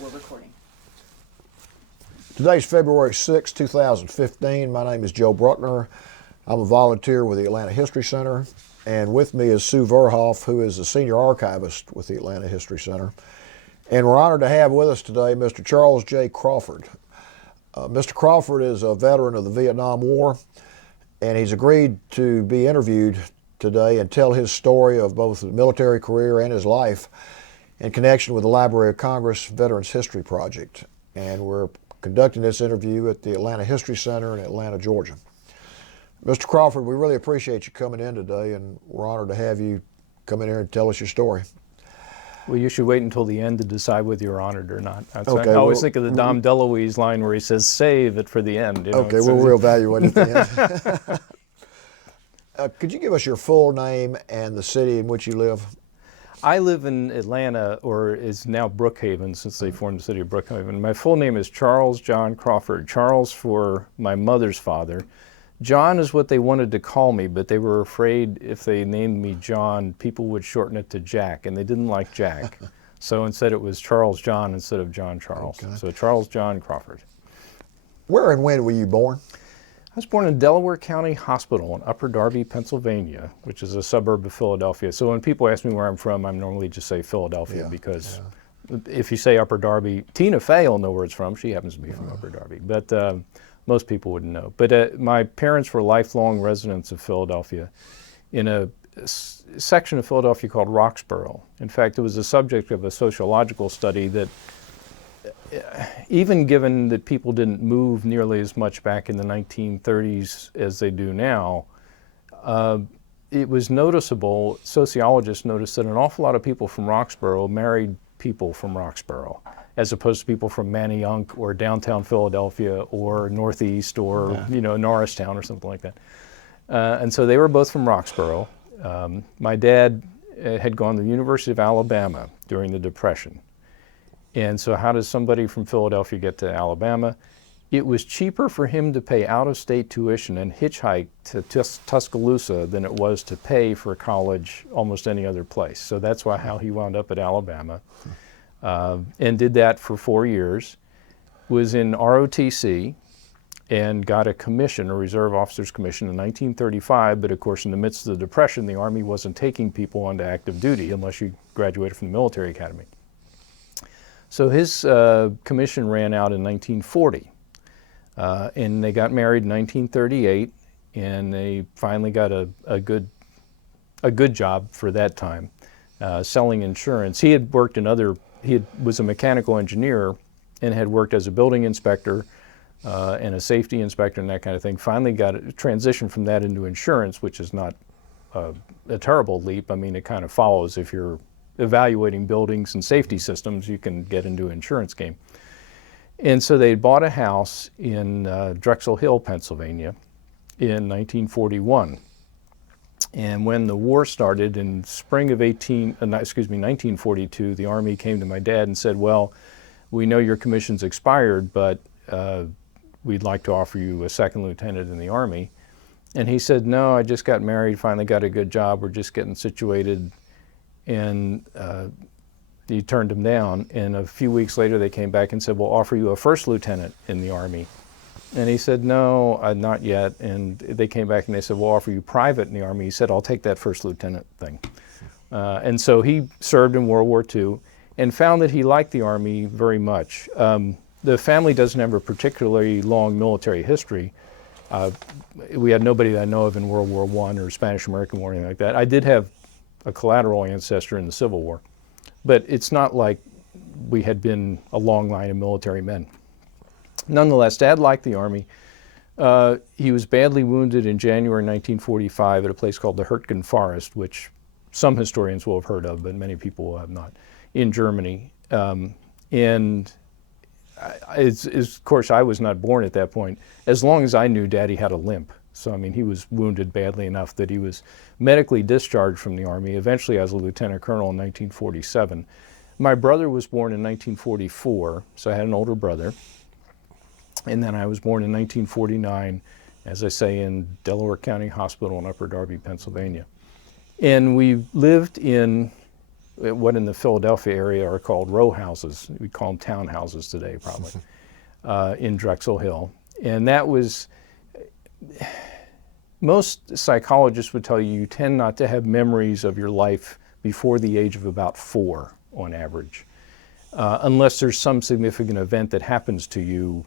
We're recording. Today's February 6, 2015. My name is Joe Bruckner. I'm a volunteer with the Atlanta History Center, and with me is Sue Verhoff, who is a senior archivist with the Atlanta History Center. And we're honored to have with us today Mr. Charles J. Crawford. Mr. Crawford is a veteran of the Vietnam War, and he's agreed to be interviewed today and tell his story of both his military career and his life in connection with the Library of Congress Veterans History Project. And we're conducting this interview at the Atlanta History Center in Atlanta, Georgia. Mr. Crawford, we really appreciate you coming in today, and we're honored to have you come in here and tell us your story. Well, you should wait until the end to decide whether you're honored or not. Okay, I always think of the Dom DeLuise line where he says, save it for the end. You know, okay, we'll reevaluate at the end. Could you give us your full name and the city in which you live? I live in Atlanta, or is now Brookhaven, since they formed the city of Brookhaven. My full name is Charles John Crawford. Charles for my mother's father. John is what they wanted to call me, but they were afraid if they named me John, people would shorten it to Jack, and they didn't like Jack. So instead it was Charles John instead of John Charles. Okay. So Charles John Crawford. Where and when were you born? I was born in Delaware County Hospital in Upper Darby, Pennsylvania, which is a suburb of Philadelphia. So when people ask me where I'm from, I normally just say Philadelphia because if you say Upper Darby, Tina Fey will know where it's from. She happens to be from Upper Darby, but most people wouldn't know. But my parents were lifelong residents of Philadelphia in a section of Philadelphia called Roxborough. In fact, it was the subject of a sociological study that even given that people didn't move nearly as much back in the 1930s as they do now, it was noticeable, sociologists noticed that an awful lot of people from Roxborough married people from Roxborough, as opposed to people from Manayunk or downtown Philadelphia or Northeast or Norristown or something like that. And so they were both from Roxborough. My dad had gone to the University of Alabama during the Depression. And so how does somebody from Philadelphia get to Alabama? It was cheaper for him to pay out-of-state tuition and hitchhike to Tuscaloosa than it was to pay for college almost any other place. So that's how he wound up at Alabama. And did that for 4 years, was in ROTC and got a commission, a reserve officer's commission in 1935, but of course in the midst of the Depression, the Army wasn't taking people onto active duty unless you graduated from the military academy. So his commission ran out in 1940, and they got married in 1938, and they finally got a good job for that time, selling insurance. He had worked was a mechanical engineer and had worked as a building inspector and a safety inspector and that kind of thing. Finally got a transition from that into insurance, which is not a terrible leap. I mean, it kind of follows. If you're evaluating buildings and safety systems, you can get into an insurance game. And so they bought a house in Drexel Hill, Pennsylvania in 1941. And when the war started in spring of 1942, the Army came to my dad and said, well, we know your commission's expired, but we'd like to offer you a second lieutenant in the Army. And he said, no, I just got married, finally got a good job, we're just getting situated. And he turned him down. And a few weeks later, they came back and said, we'll offer you a first lieutenant in the Army. And he said, no, not yet. And they came back and they said, we'll offer you private in the Army. He said, I'll take that first lieutenant thing. And so he served in World War II and found that he liked the Army very much. The family doesn't have a particularly long military history. We had nobody that I know of in World War I or Spanish-American War or anything like that. I did have a collateral ancestor in the Civil War, but it's not like we had been a long line of military men. Nonetheless, Dad liked the Army. He was badly wounded in January 1945 at a place called the Hurtgen Forest, which some historians will have heard of, but many people will have not, in Germany. And of course, I was not born at that point. As long as I knew, Daddy had a limp. So, I mean, he was wounded badly enough that he was medically discharged from the Army, eventually as a lieutenant colonel in 1947. My brother was born in 1944, so I had an older brother. And then I was born in 1949, as I say, in Delaware County Hospital in Upper Darby, Pennsylvania. And we lived in what in the Philadelphia area are called row houses. We call them townhouses today, probably, in Drexel Hill. And that was, most psychologists would tell you, you tend not to have memories of your life before the age of about 4 on average, unless there's some significant event that happens to you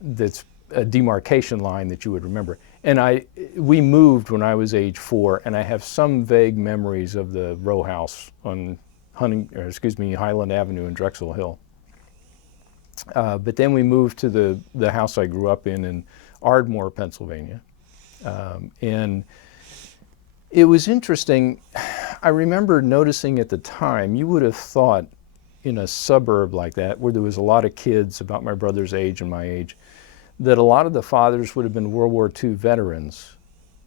that's a demarcation line that you would remember. And we moved when I was age 4, and I have some vague memories of the row house on Highland Avenue in Drexel Hill. But then we moved to the house I grew up in Ardmore, Pennsylvania. And it was interesting. I remember noticing at the time, you would have thought in a suburb like that, where there was a lot of kids about my brother's age and my age, that a lot of the fathers would have been World War II veterans,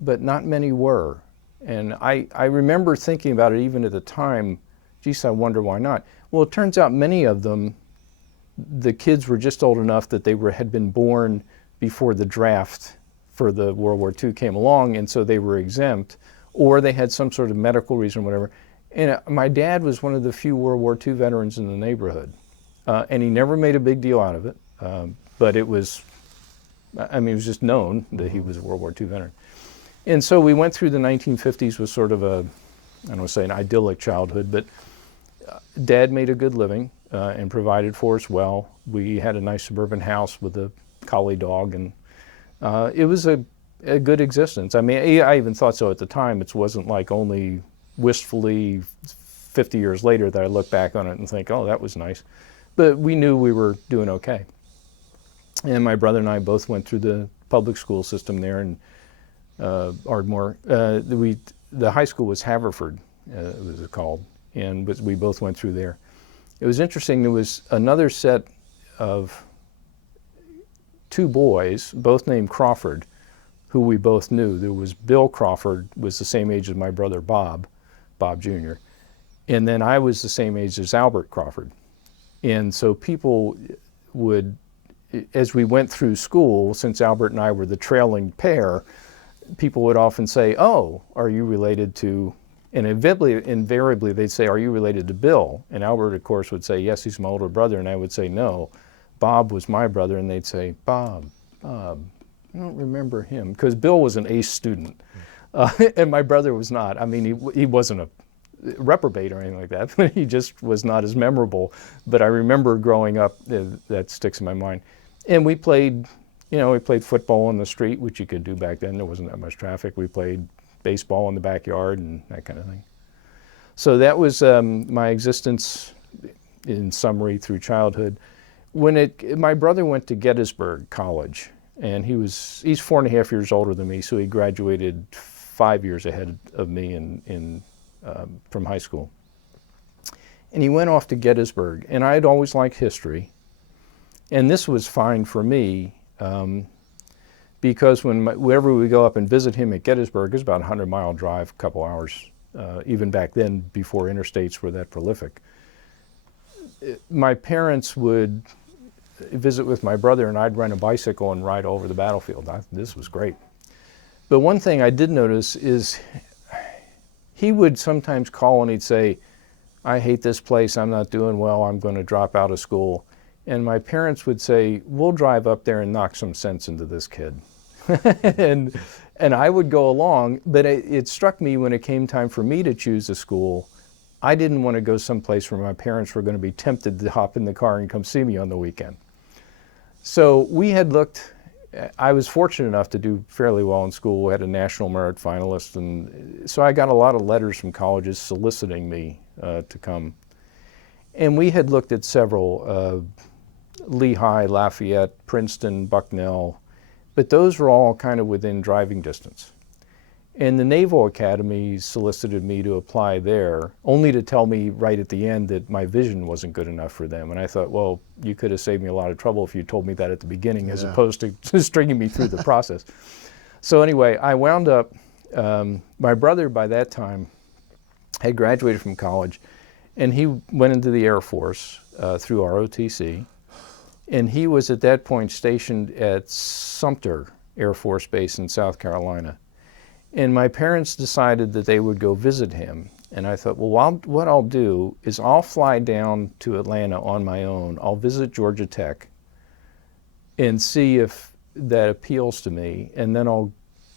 but not many were. And I remember thinking about it even at the time, geez, I wonder why not. Well, it turns out many of them, the kids were just old enough that they had been born before the draft for the World War II came along, and so they were exempt, or they had some sort of medical reason or whatever. And my dad was one of the few World War II veterans in the neighborhood, and he never made a big deal out of it, but it was just known that he was a World War II veteran. And so we went through the 1950s with sort of I don't want to say an idyllic childhood, but Dad made a good living and provided for us well. We had a nice suburban house with a collie dog, and it was a good existence. I mean, I even thought so at the time. It wasn't like only wistfully 50 years later that I look back on it and think, oh, that was nice. But we knew we were doing okay. And my brother and I both went through the public school system there in Ardmore. The high school was Haverford, it was called, and we both went through there. It was interesting. There was another set of 2 boys, both named Crawford, who we both knew. There was Bill Crawford, was the same age as my brother Bob Jr., and then I was the same age as Albert Crawford. And so people would, as we went through school, since Albert and I were the trailing pair, people would often say, oh, are you related to, and invariably they'd say, are you related to Bill? And Albert, of course, would say, yes, he's my older brother, and I would say, no, Bob was my brother, and they'd say, Bob, I don't remember him, because Bill was an ace student, and my brother was not. I mean, he wasn't a reprobate or anything like that, but he just was not as memorable. But I remember growing up, that sticks in my mind. And we played football on the street, which you could do back then. There wasn't that much traffic. We played baseball in the backyard and that kind of thing. So that was my existence in summary through childhood. My brother went to Gettysburg College, and he's 4.5 years older than me, so he graduated 5 years ahead of me from high school. And he went off to Gettysburg, and I had always liked history. And this was fine for me because whenever we go up and visit him at Gettysburg, it's about a 100-mile drive, a couple hours, even back then before interstates were that prolific. My parents would visit with my brother, and I'd rent a bicycle and ride over the battlefield. This was great. But one thing I did notice is he would sometimes call and he'd say, I hate this place, I'm not doing well, I'm going to drop out of school. And my parents would say, we'll drive up there and knock some sense into this kid. and I would go along, but it struck me when it came time for me to choose a school, I didn't want to go someplace where my parents were going to be tempted to hop in the car and come see me on the weekend. So we had looked, I was fortunate enough to do fairly well in school. We had a national merit finalist, and so I got a lot of letters from colleges soliciting me to come. And we had looked at several, Lehigh, Lafayette, Princeton, Bucknell, but those were all kind of within driving distance. And the Naval Academy solicited me to apply there, only to tell me right at the end that my vision wasn't good enough for them. And I thought, well, you could have saved me a lot of trouble if you told me that at the beginning, as opposed to stringing me through the process. So anyway, I wound up, my brother by that time had graduated from college, and he went into the Air Force through ROTC. And he was at that point stationed at Sumter Air Force Base in South Carolina. And my parents decided that they would go visit him. And I thought, well, what I'll do is I'll fly down to Atlanta on my own. I'll visit Georgia Tech and see if that appeals to me. And then I'll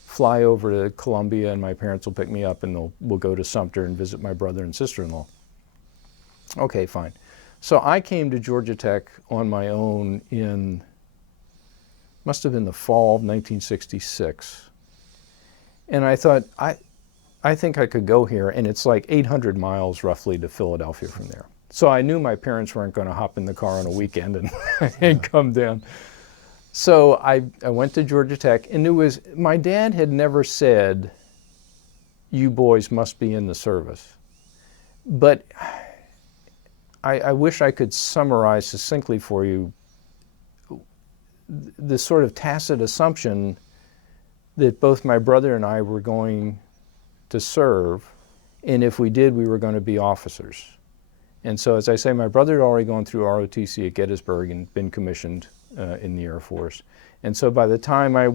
fly over to Columbia and my parents will pick me up and we'll go to Sumter and visit my brother and sister-in-law. Okay, fine. So I came to Georgia Tech on my own must have been the fall of 1966. And I thought, I think I could go here, and it's like 800 miles roughly to Philadelphia from there. So I knew my parents weren't going to hop in the car on a weekend and come down. So I went to Georgia Tech, and my dad had never said, you boys must be in the service. But I wish I could summarize succinctly for you the sort of tacit assumption that both my brother and I were going to serve, and if we did, we were going to be officers. And so, as I say, my brother had already gone through ROTC at Gettysburg and been commissioned in the Air Force. And so by the time I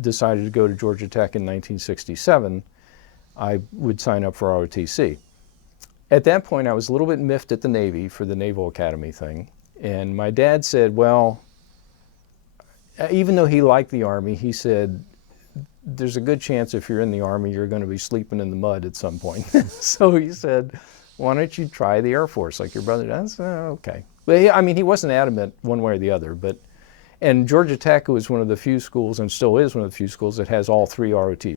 decided to go to Georgia Tech in 1967, I would sign up for ROTC. At that point, I was a little bit miffed at the Navy for the Naval Academy thing. And my dad said, well, even though he liked the Army, he said, there's a good chance if you're in the Army, you're going to be sleeping in the mud at some point. So he said, why don't you try the Air Force like your brother does? Okay. But he wasn't adamant one way or the other. And Georgia Tech was one of the few schools, and still is one of the few schools, that has all three ROTCs,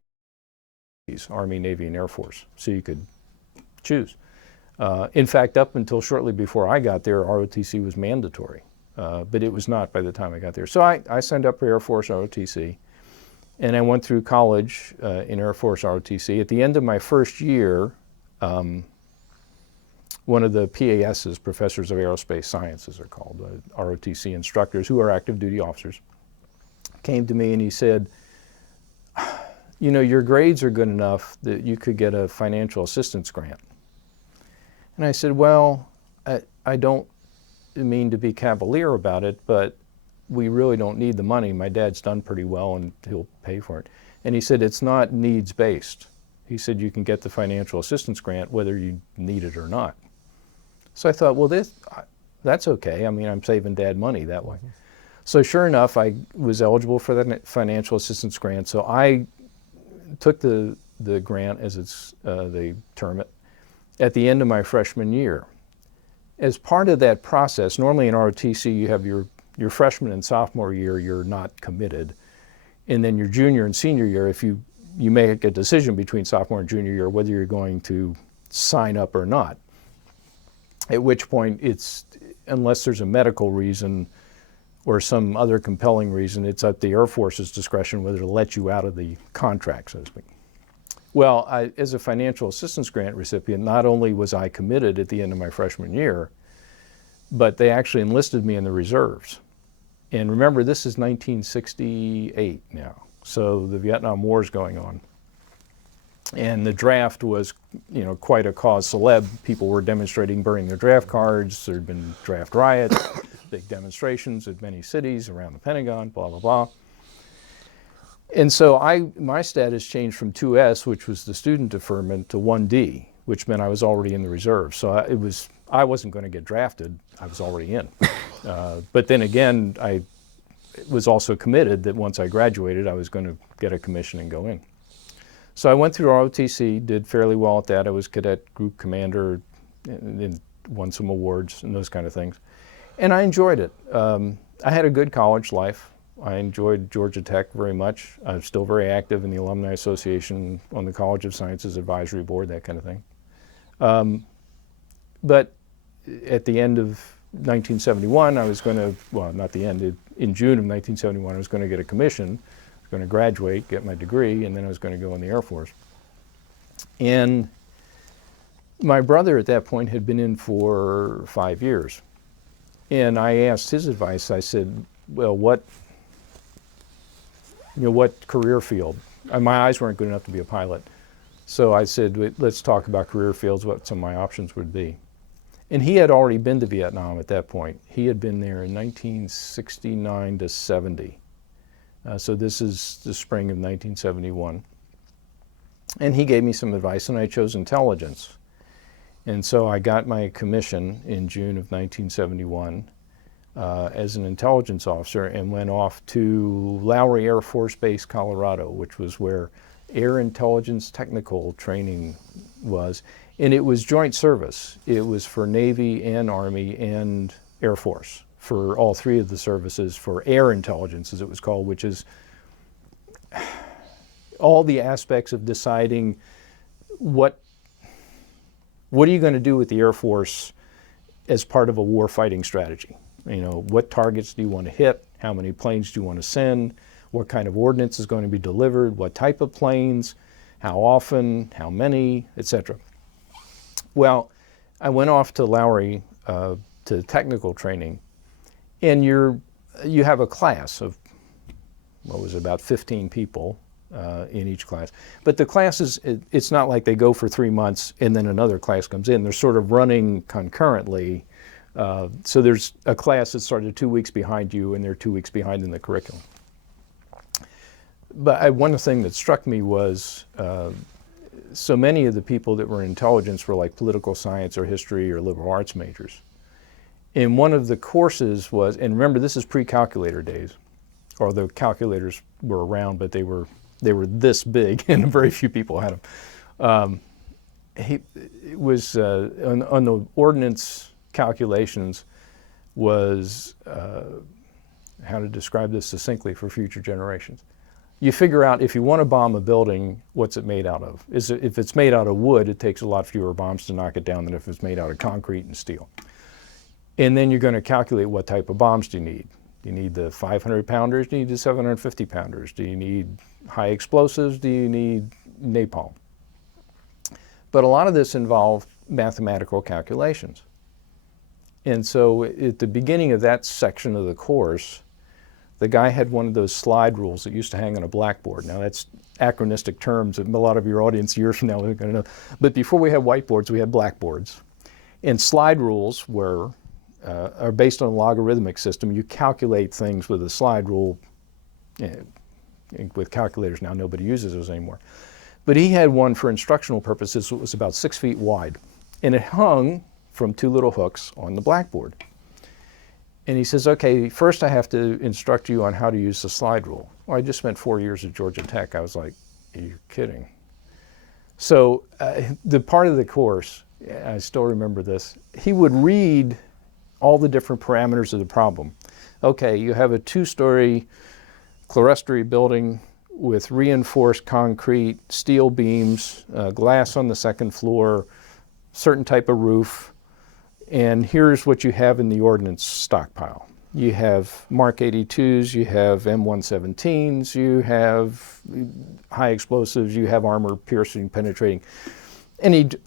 Army, Navy, and Air Force. So you could choose. In fact, up until shortly before I got there, ROTC was mandatory. But it was not by the time I got there. So I signed up for Air Force ROTC, and I went through college in Air Force ROTC. At the end of my first year, one of the PASs, Professors of Aerospace Sciences are called, ROTC instructors who are active duty officers, came to me and he said, you know, your grades are good enough that you could get a financial assistance grant. And I said, well, I don't mean to be cavalier about it, but we really don't need the money. My dad's done pretty well and he'll pay for it. And he said, it's not needs-based. He said, you can get the financial assistance grant whether you need it or not. So I thought, well, that's okay. I mean, I'm saving Dad money that way. So sure enough, I was eligible for the financial assistance grant. So I took the grant, as they term it, at the end of my freshman year. As part of that process, normally in ROTC you have your freshman and sophomore year, you're not committed. And then your junior and senior year, if you make a decision between sophomore and junior year whether you're going to sign up or not. At which point, unless there's a medical reason or some other compelling reason, it's at the Air Force's discretion whether to let you out of the contract, so to speak. Well, as a financial assistance grant recipient, not only was I committed at the end of my freshman year, but they actually enlisted me in the reserves. And remember, this is 1968 now, so the Vietnam War is going on. And the draft was, quite a cause célèbre. People were demonstrating, burning their draft cards. There had been draft riots, big demonstrations at many cities around the Pentagon, blah, blah, blah. And so my status changed from 2S, which was the student deferment, to 1D, which meant I was already in the reserve. So I wasn't going to get drafted. I was already in. But then again, I was also committed that once I graduated, I was going to get a commission and go in. So I went through ROTC, did fairly well at that. I was cadet group commander and won some awards and those kind of things. And I enjoyed it. I had a good college life. I enjoyed Georgia Tech very much. I'm still very active in the Alumni Association, on the College of Sciences Advisory Board, that kind of thing. But at the end of 1971, I was going to, well, not the end, in June of 1971, I was going to get a commission. Going to graduate, get my degree, and then I was going to go in the Air Force. And my brother at that point had been in for 5 years. And I asked his advice. I said, well, what career field? My eyes weren't good enough to be a pilot. So I said, let's talk about career fields, what some of my options would be. And he had already been to Vietnam at that point. He had been there in 1969 to 70. So this is the spring of 1971. And he gave me some advice, and I chose intelligence. And so I got my commission in June of 1971 as an intelligence officer and went off to Lowry Air Force Base, Colorado, which was where air intelligence technical training was. And it was joint service. It was for Navy and Army and Air Force, for all three of the services, for air intelligence, as it was called, which is all the aspects of deciding what are you going to do with the Air Force as part of a war fighting strategy. You know, what targets do you want to hit? How many planes do you want to send? What kind of ordnance is going to be delivered? What type of planes? How often? How many? Etc. Well, I went off to Lowry to technical training, and you have a class of, what was it, about 15 people in each class. But the classes, it's not like they go for 3 months and then another class comes in. They're sort of running concurrently. So there's a class that started 2 weeks behind you, and they're 2 weeks behind in the curriculum. But one thing that struck me was so many of the people that were in intelligence were like political science or history or liberal arts majors. And one of the courses was, and remember this is pre-calculator days, or the calculators were around, but they were this big and very few people had them. It was on the ordnance calculations was, how to describe this succinctly for future generations. You figure out if you want to bomb a building, what's it made out of? If it's made out of wood, it takes a lot fewer bombs to knock it down than if it's made out of concrete and steel. And then you're going to calculate what type of bombs do you need. Do you need the 500 pounders? Do you need the 750 pounders? Do you need high explosives? Do you need napalm? But a lot of this involved mathematical calculations. And so at the beginning of that section of the course, the guy had one of those slide rules that used to hang on a blackboard. Now that's acronistic terms that a lot of your audience years from now isn't going to know. But before we had whiteboards, we had blackboards. And slide rules are based on a logarithmic system. You calculate things with a slide rule. With calculators now, nobody uses those anymore. But he had one for instructional purposes. It was about 6 feet wide. And it hung from 2 little hooks on the blackboard. And he says, okay, first I have to instruct you on how to use the slide rule. Well, I just spent 4 years at Georgia Tech. I was like, are you kidding? So the part of the course, I still remember this, he would read all the different parameters of the problem. Okay, you have a 2-story clerestory building with reinforced concrete, steel beams, glass on the second floor, certain type of roof, and here's what you have in the ordnance stockpile. You have Mark 82s, you have M117s, you have high explosives, you have armor piercing, penetrating. And he'd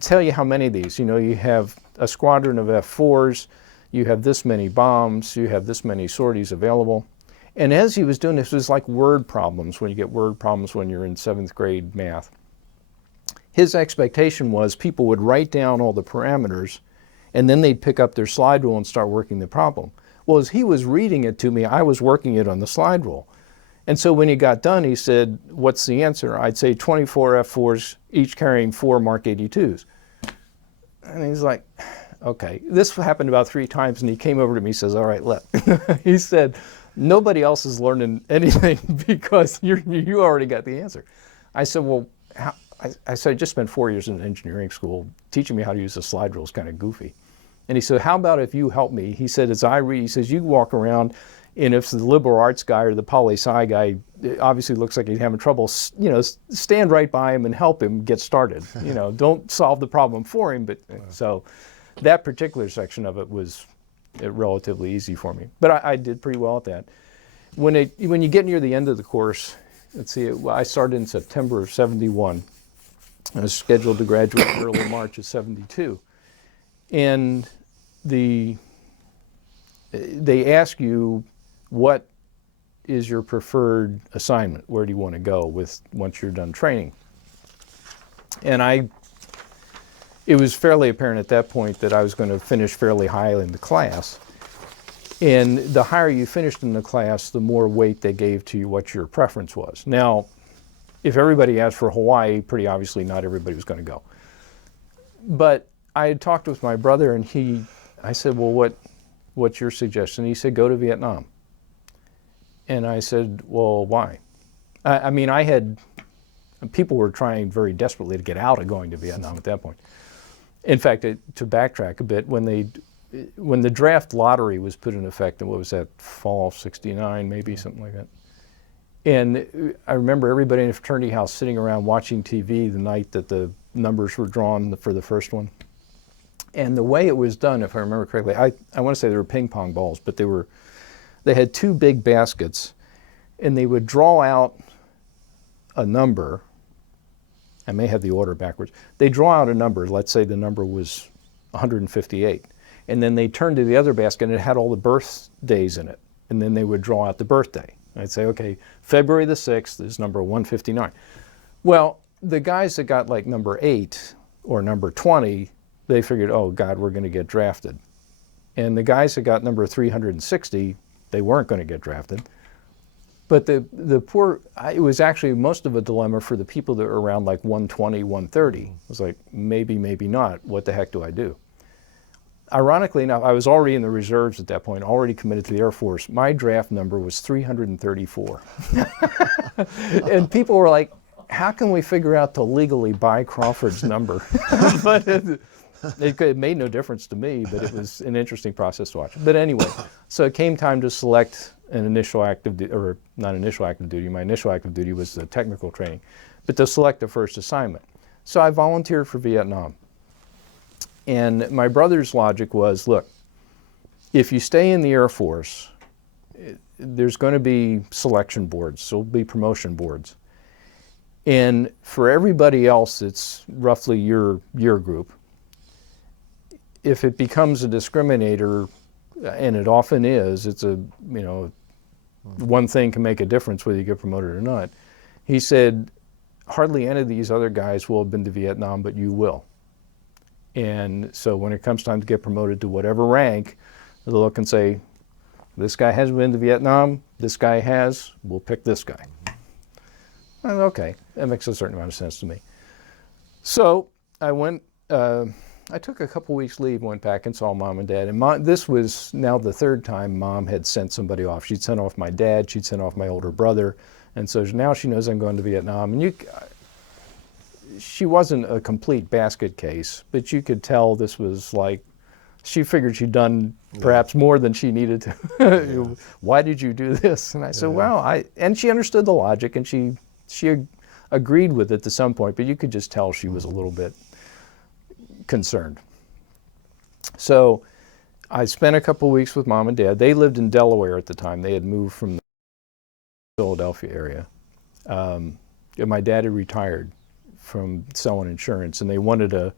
tell you how many of these. You know, you have a squadron of F4s, you have this many bombs, you have this many sorties available. And as he was doing this, it was like word problems, when you get word problems when you're in 7th grade math. His expectation was people would write down all the parameters and then they'd pick up their slide rule and start working the problem. Well, as he was reading it to me, I was working it on the slide rule. And so when he got done, he said, what's the answer? I'd say 24 F4s, each carrying 4 Mark 82s. And he's like, okay. This happened about 3 times, and he came over to me and says, all right, look. He said, nobody else is learning anything because you already got the answer. I said, well, how? I said, I just spent 4 years in engineering school. Teaching me how to use the slide rule is kind of goofy. And he said, how about if you help me? He said, as I read, he says, you walk around, and if the liberal arts guy or the poli-sci guy obviously looks like he's having trouble, you know, stand right by him and help him get started. You know, don't solve the problem for him. But so that particular section of it was relatively easy for me. But I did pretty well at that. When you get near the end of the course, let's see, I started in September of 71. I was scheduled to graduate in early March of 72. And they ask you, what is your preferred assignment? Where do you want to go once you're done training? And it was fairly apparent at that point that I was going to finish fairly high in the class. And the higher you finished in the class, the more weight they gave to what your preference was. Now, if everybody asked for Hawaii, pretty obviously not everybody was going to go. But I had talked with my brother, and I said, well, what's your suggestion? He said, go to Vietnam. And I said, well, why? I mean, people were trying very desperately to get out of going to Vietnam at that point. In fact, to backtrack a bit, when the draft lottery was put in effect, and what was that, fall of '69, maybe, something like that. And I remember everybody in the fraternity house sitting around watching TV the night that the numbers were drawn for the first one. And the way it was done, if I remember correctly, I want to say they were ping pong balls, but they had two big baskets, and they would draw out a number. I may have the order backwards. They draw out a number. Let's say the number was 158. And then they turned to the other basket, and it had all the birthdays in it. And then they would draw out the birthday. I'd say, okay, February the 6th is number 159. Well, the guys that got like number 8 or number 20, they figured, oh God, we're going to get drafted. And the guys that got number 360, they weren't going to get drafted. But it was actually most of a dilemma for the people that were around like 120, 130. It was like, maybe, maybe not. What the heck do I do? Ironically enough, I was already in the reserves at that point, already committed to the Air Force. My draft number was 334. And people were like, how can we figure out to legally buy Crawford's number? But it made no difference to me, but it was an interesting process to watch. But anyway, so it came time to select an initial active duty, or not initial active duty. My initial active duty was the technical training, but to select the first assignment. So I volunteered for Vietnam. And my brother's logic was, look, if you stay in the Air Force, there's going to be selection boards, so there'll be promotion boards. And for everybody else, it's roughly your group. If it becomes a discriminator, and it often is, it's one thing can make a difference whether you get promoted or not. He said, hardly any of these other guys will have been to Vietnam, but you will. And so when it comes time to get promoted to whatever rank, they'll look and say, this guy hasn't been to Vietnam, this guy has, we'll pick this guy. Well, okay, that makes a certain amount of sense to me. So I went, I took a couple weeks leave, went back and saw Mom and Dad. And this was now the third time Mom had sent somebody off. She'd sent off my dad, she'd sent off my older brother. And so now she knows I'm going to Vietnam. And she wasn't a complete basket case, but you could tell this was like, she figured she'd done perhaps more than she needed to. Yeah. Why did you do this? And I said, well, and she understood the logic, and she agreed with it to some point, but you could just tell she was a little bit concerned. So I spent a couple weeks with Mom and Dad. They lived in Delaware at the time. They had moved from the Philadelphia area. And my dad had retired from selling insurance, and they wanted a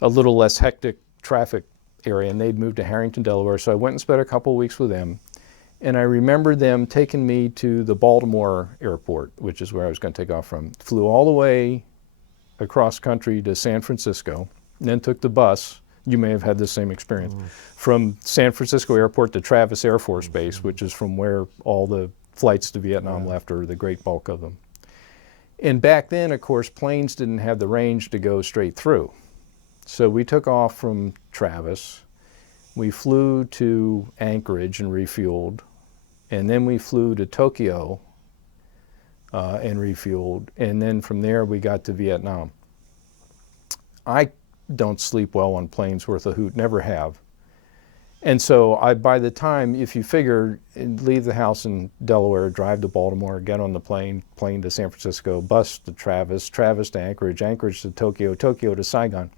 little less hectic traffic area, and they'd moved to Harrington, Delaware. So I went and spent a couple of weeks with them. And I remember them taking me to the Baltimore airport, which is where I was going to take off from. Flew all the way across country to San Francisco, and then took the bus. You may have had the same experience. From San Francisco airport to Travis Air Force Base, which is from where all the flights to Vietnam left, or the great bulk of them. And back then, of course, planes didn't have the range to go straight through. So we took off from Travis. We flew to Anchorage and refueled. And then we flew to Tokyo and refueled. And then from there, we got to Vietnam. I don't sleep well on planes worth a hoot, never have. And so by the time, if you figure, leave the house in Delaware, drive to Baltimore, get on the plane to San Francisco, bus to Travis, Travis to Anchorage, Anchorage to Tokyo, Tokyo to Saigon,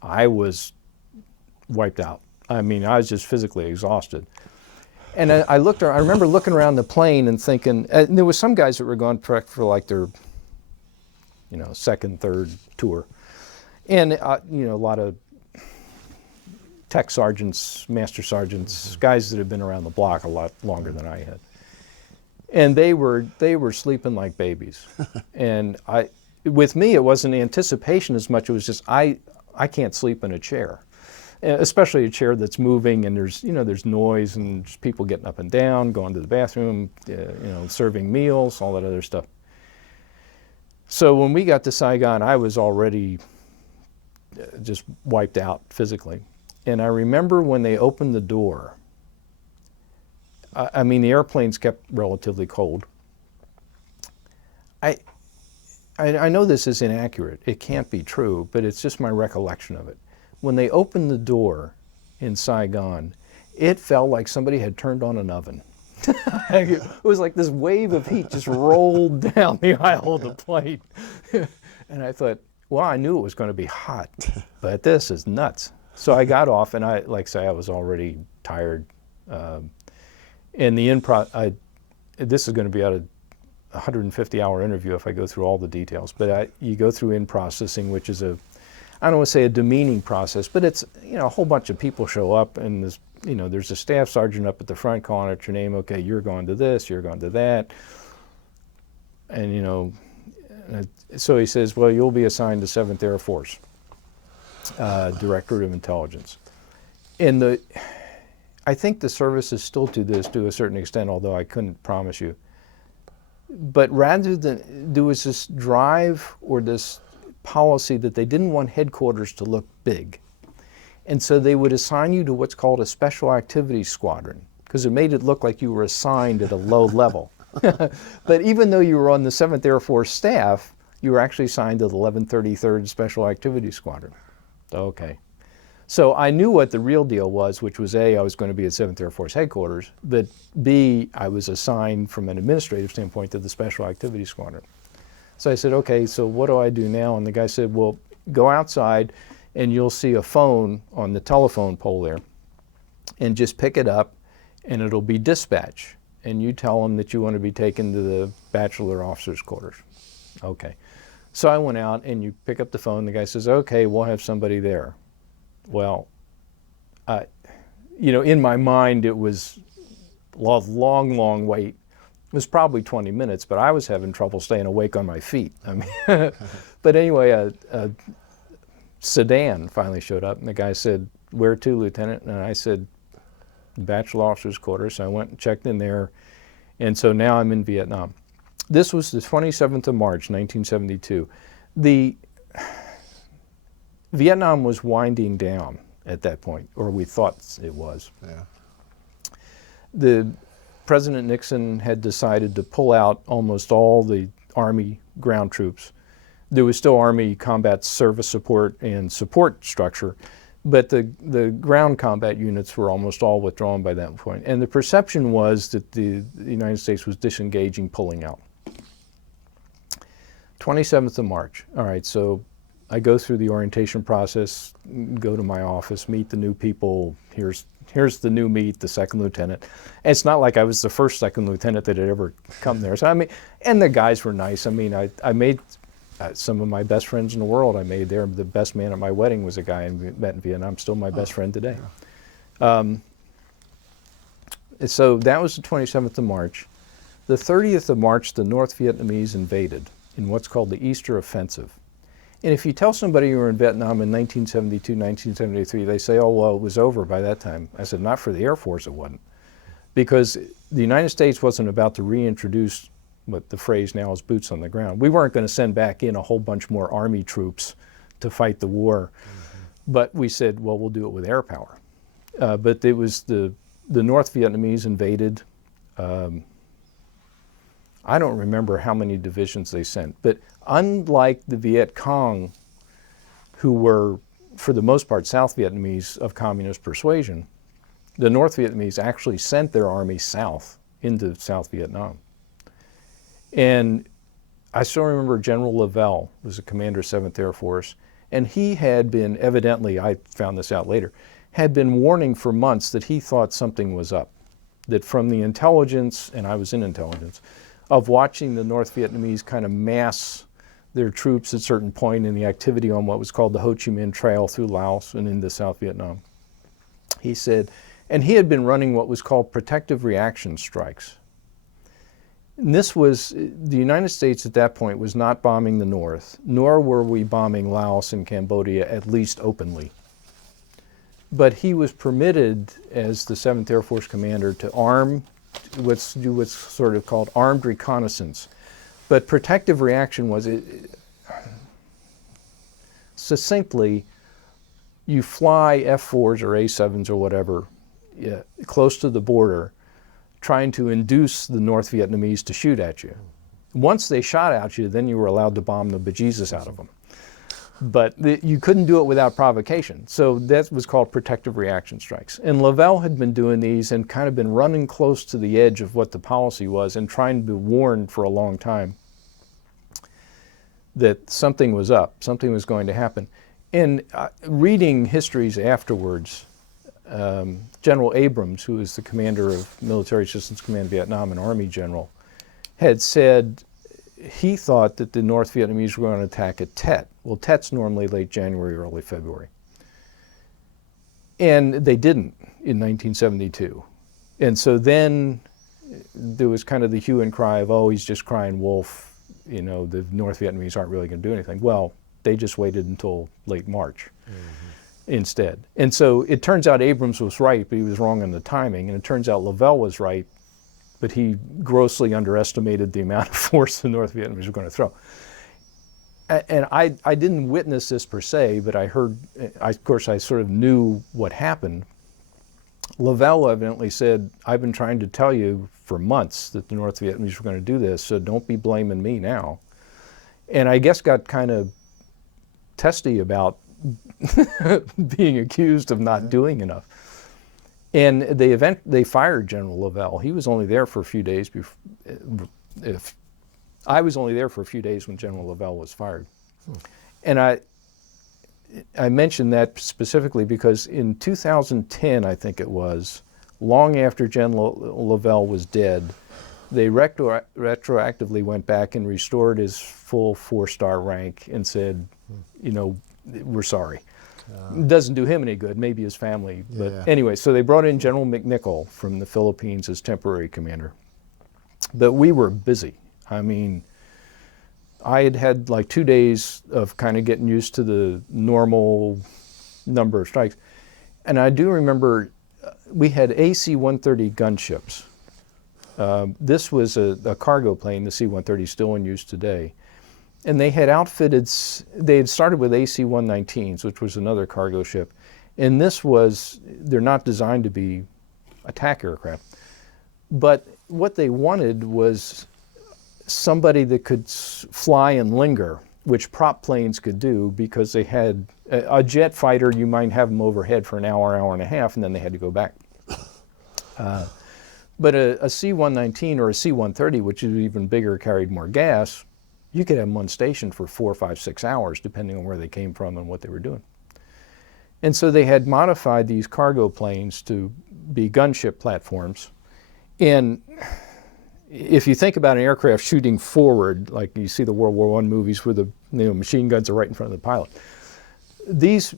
I was wiped out. I mean, I was just physically exhausted. And I remember looking around the plane and thinking, and there was some guys that were going for like their, second, third tour. And, a lot of tech sergeants, master sergeants, guys that had been around the block a lot longer than I had. And they were sleeping like babies. And with me, it wasn't anticipation as much, it was just, I can't sleep in a chair. Especially a chair that's moving, and there's noise and just people getting up and down, going to the bathroom, serving meals, all that other stuff. So when we got to Saigon, I was already just wiped out physically. And I remember when they opened the door, I mean, the airplanes kept relatively cold. I know this is inaccurate. It can't be true, but it's just my recollection of it. When they opened the door in Saigon, it felt like somebody had turned on an oven. It was like this wave of heat just rolled down the aisle of the plane. And I thought, well, I knew it was going to be hot, but this is nuts. So I got off, and like I say, I was already tired. And this is going to be out of 150-hour interview if I go through all the details, but you go through in-processing, which is I don't want to say a demeaning process, but it's, a whole bunch of people show up, and there's a staff sergeant up at the front calling out your name. Okay, you're going to this, you're going to that. And, so he says, well, you'll be assigned to 7th Air Force, Directorate of Intelligence. And I think the services still do this to a certain extent, although I couldn't promise you. But rather than, there was this drive or this policy that they didn't want headquarters to look big. And so they would assign you to what's called a special activities squadron, because it made it look like you were assigned at a low level. But even though you were on the 7th Air Force staff, you were actually assigned to the 1133rd Special Activities Squadron. Okay. So I knew what the real deal was, which was A, I was going to be at 7th Air Force headquarters, but B, I was assigned from an administrative standpoint to the Special Activities Squadron. So I said, okay, so what do I do now? And the guy said, well, go outside and you'll see a phone on the telephone pole there, and just pick it up and it'll be dispatch. And you tell them that you want to be taken to the bachelor officers' quarters. Okay. So I went out and you pick up the phone, the guy says, okay, we'll have somebody there. Well, in my mind, it was a long, long wait. It was probably 20 minutes, but I was having trouble staying awake on my feet. I mean, but anyway, a sedan finally showed up, and the guy said, where to, Lieutenant? And I said, Bachelor Officers' Quarters. So I went and checked in there, and so now I'm in Vietnam. This was the 27th of March, 1972. Vietnam was winding down at that point, or we thought it was. Yeah. President Nixon had decided to pull out almost all the Army ground troops. There was still Army combat service support and support structure, but the ground combat units were almost all withdrawn by that point. And the perception was that the United States was disengaging, pulling out. 27th of March. All right, so I go through the orientation process, go to my office, meet the new people. Here's the new meet, the second lieutenant. And it's not like I was the first second lieutenant that had ever come there. So I mean, and the guys were nice. I mean, I made some of my best friends in the world. I made there. The best man at my wedding was a guy I met in Vietnam. Still my best friend today. So that was the 27th of March. The 30th of March, the North Vietnamese invaded in what's called the Easter Offensive. And if you tell somebody you were in Vietnam in 1972, 1973, they say, oh, well, it was over by that time. I said, not for the Air Force, it wasn't. Because the United States wasn't about to reintroduce what the phrase now is boots on the ground. We weren't going to send back in a whole bunch more Army troops to fight the war. Mm-hmm. But we said, well, we'll do it with air power. But it was the North Vietnamese invaded. I don't remember how many divisions they sent, but unlike the Viet Cong, who were, for the most part, South Vietnamese of communist persuasion, the North Vietnamese actually sent their army south into South Vietnam. And I still remember General Lavelle was the commander of 7th Air Force, and he had been, evidently, I found this out later, had been warning for months that he thought something was up, that from the intelligence, and I was in intelligence, of watching the North Vietnamese kind of mass their troops at a certain point in the activity on what was called the Ho Chi Minh Trail through Laos and into South Vietnam. He said, and he had been running what was called protective reaction strikes. And this was, the United States at that point was not bombing the North, nor were we bombing Laos and Cambodia, at least openly. But he was permitted, as the 7th Air Force commander, to do what's sort of called armed reconnaissance. But protective reaction was, succinctly, you fly F-4s or A-7s or whatever close to the border, trying to induce the North Vietnamese to shoot at you. Once they shot at you, then you were allowed to bomb the bejesus out of them. But you couldn't do it without provocation. So that was called protective reaction strikes. And Lavelle had been doing these and kind of been running close to the edge of what the policy was and trying to warn for a long time that something was up, something was going to happen. And reading histories afterwards, General Abrams, who was the commander of Military Assistance Command Vietnam, an Army general, had said he thought that the North Vietnamese were going to attack at Tet. Well, Tet's normally late January, early February. And they didn't in 1972. And so then there was kind of the hue and cry of, oh, he's just crying wolf, you know, the North Vietnamese aren't really going to do anything. Well, they just waited until late March instead. And so it turns out Abrams was right, but he was wrong in the timing. And it turns out Lavelle was right, but he grossly underestimated the amount of force the North Vietnamese were going to throw. And I didn't witness this per se, but I heard, of course, I sort of knew what happened. Lavelle evidently said, I've been trying to tell you for months that the North Vietnamese were going to do this, so don't be blaming me now. And I guess got kind of testy about being accused of not doing enough. And they fired General Lavelle. He was only there for a few days I was only there for a few days when General Lavelle was fired. And I mentioned that specifically because in 2010, I think it was, long after General Lavelle was dead, they retroactively went back and restored his full 4-star rank and said, you know, we're sorry. It doesn't do him any good, maybe his family. But anyway, so they brought in General McNichol from the Philippines as temporary commander. But we were busy. I mean, I had like 2 days of kind of getting used to the normal number of strikes. And I do remember we had AC-130 gunships. This was a cargo plane, the C-130 still in use today. And they had they had started with AC-119s, which was another cargo ship. And they're not designed to be attack aircraft. But what they wanted was somebody that could fly and linger, which prop planes could do because they had a jet fighter, you might have them overhead for an hour, hour and a half, and then they had to go back. But a C-119 or a C-130, which is even bigger, carried more gas, you could have them on station for 4, 5, 6 hours, depending on where they came from and what they were doing. And so they had modified these cargo planes to be gunship platforms. And if you think about an aircraft shooting forward, like you see the World War I movies where the machine guns are right in front of the pilot, these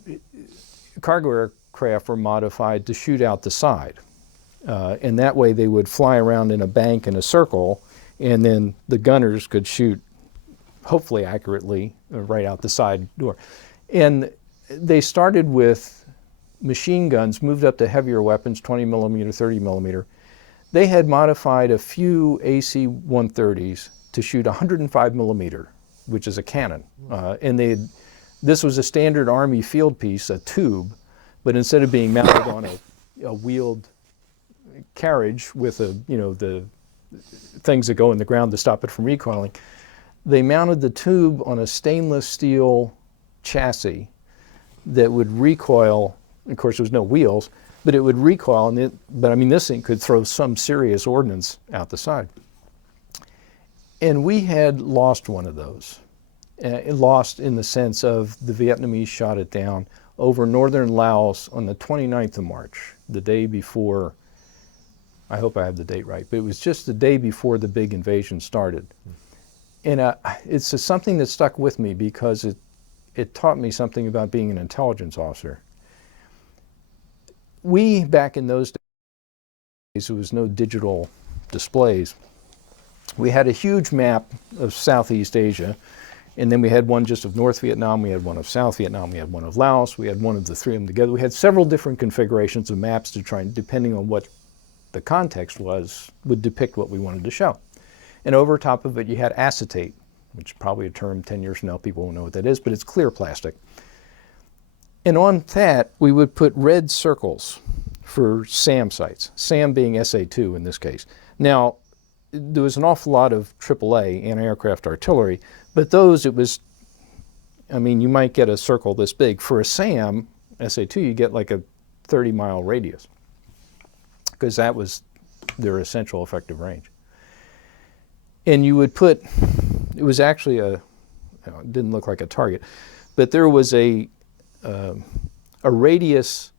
cargo aircraft were modified to shoot out the side. And that way they would fly around in a bank in a circle, and then the gunners could shoot, hopefully accurately, right out the side door. And they started with machine guns, moved up to heavier weapons, 20 millimeter, 30 millimeter. They had modified a few AC-130s to shoot 105 millimeter, which is a cannon. And this was a standard Army field piece, a tube, but instead of being mounted on a wheeled carriage with the things that go in the ground to stop it from recoiling, they mounted the tube on a stainless steel chassis that would recoil. Of course, there was no wheels, but it would recoil. But I mean, this thing could throw some serious ordnance out the side. And we had lost one of those. Lost in the sense of the Vietnamese shot it down over northern Laos on the 29th of March, the day before, I hope I have the date right, but it was just the day before the big invasion started. And it's something that stuck with me because it taught me something about being an intelligence officer. We, back in those days, there was no digital displays. We had a huge map of Southeast Asia, and then we had one just of North Vietnam, we had one of South Vietnam, we had one of Laos, we had one of the three of them together. We had several different configurations of maps to try, depending on what the context was, would depict what we wanted to show. And over top of it, you had acetate, which is probably a term 10 years from now people won't know what that is, but it's clear plastic. And on that, we would put red circles for SAM sites, SAM being SA-2 in this case. Now, there was an awful lot of AAA, anti-aircraft artillery, but those, it was, I mean, you might get a circle this big. For a SAM, SA-2, you get like a 30-mile radius, because that was their essential effective range. And you would put, it was actually it didn't look like a target, but there was a radius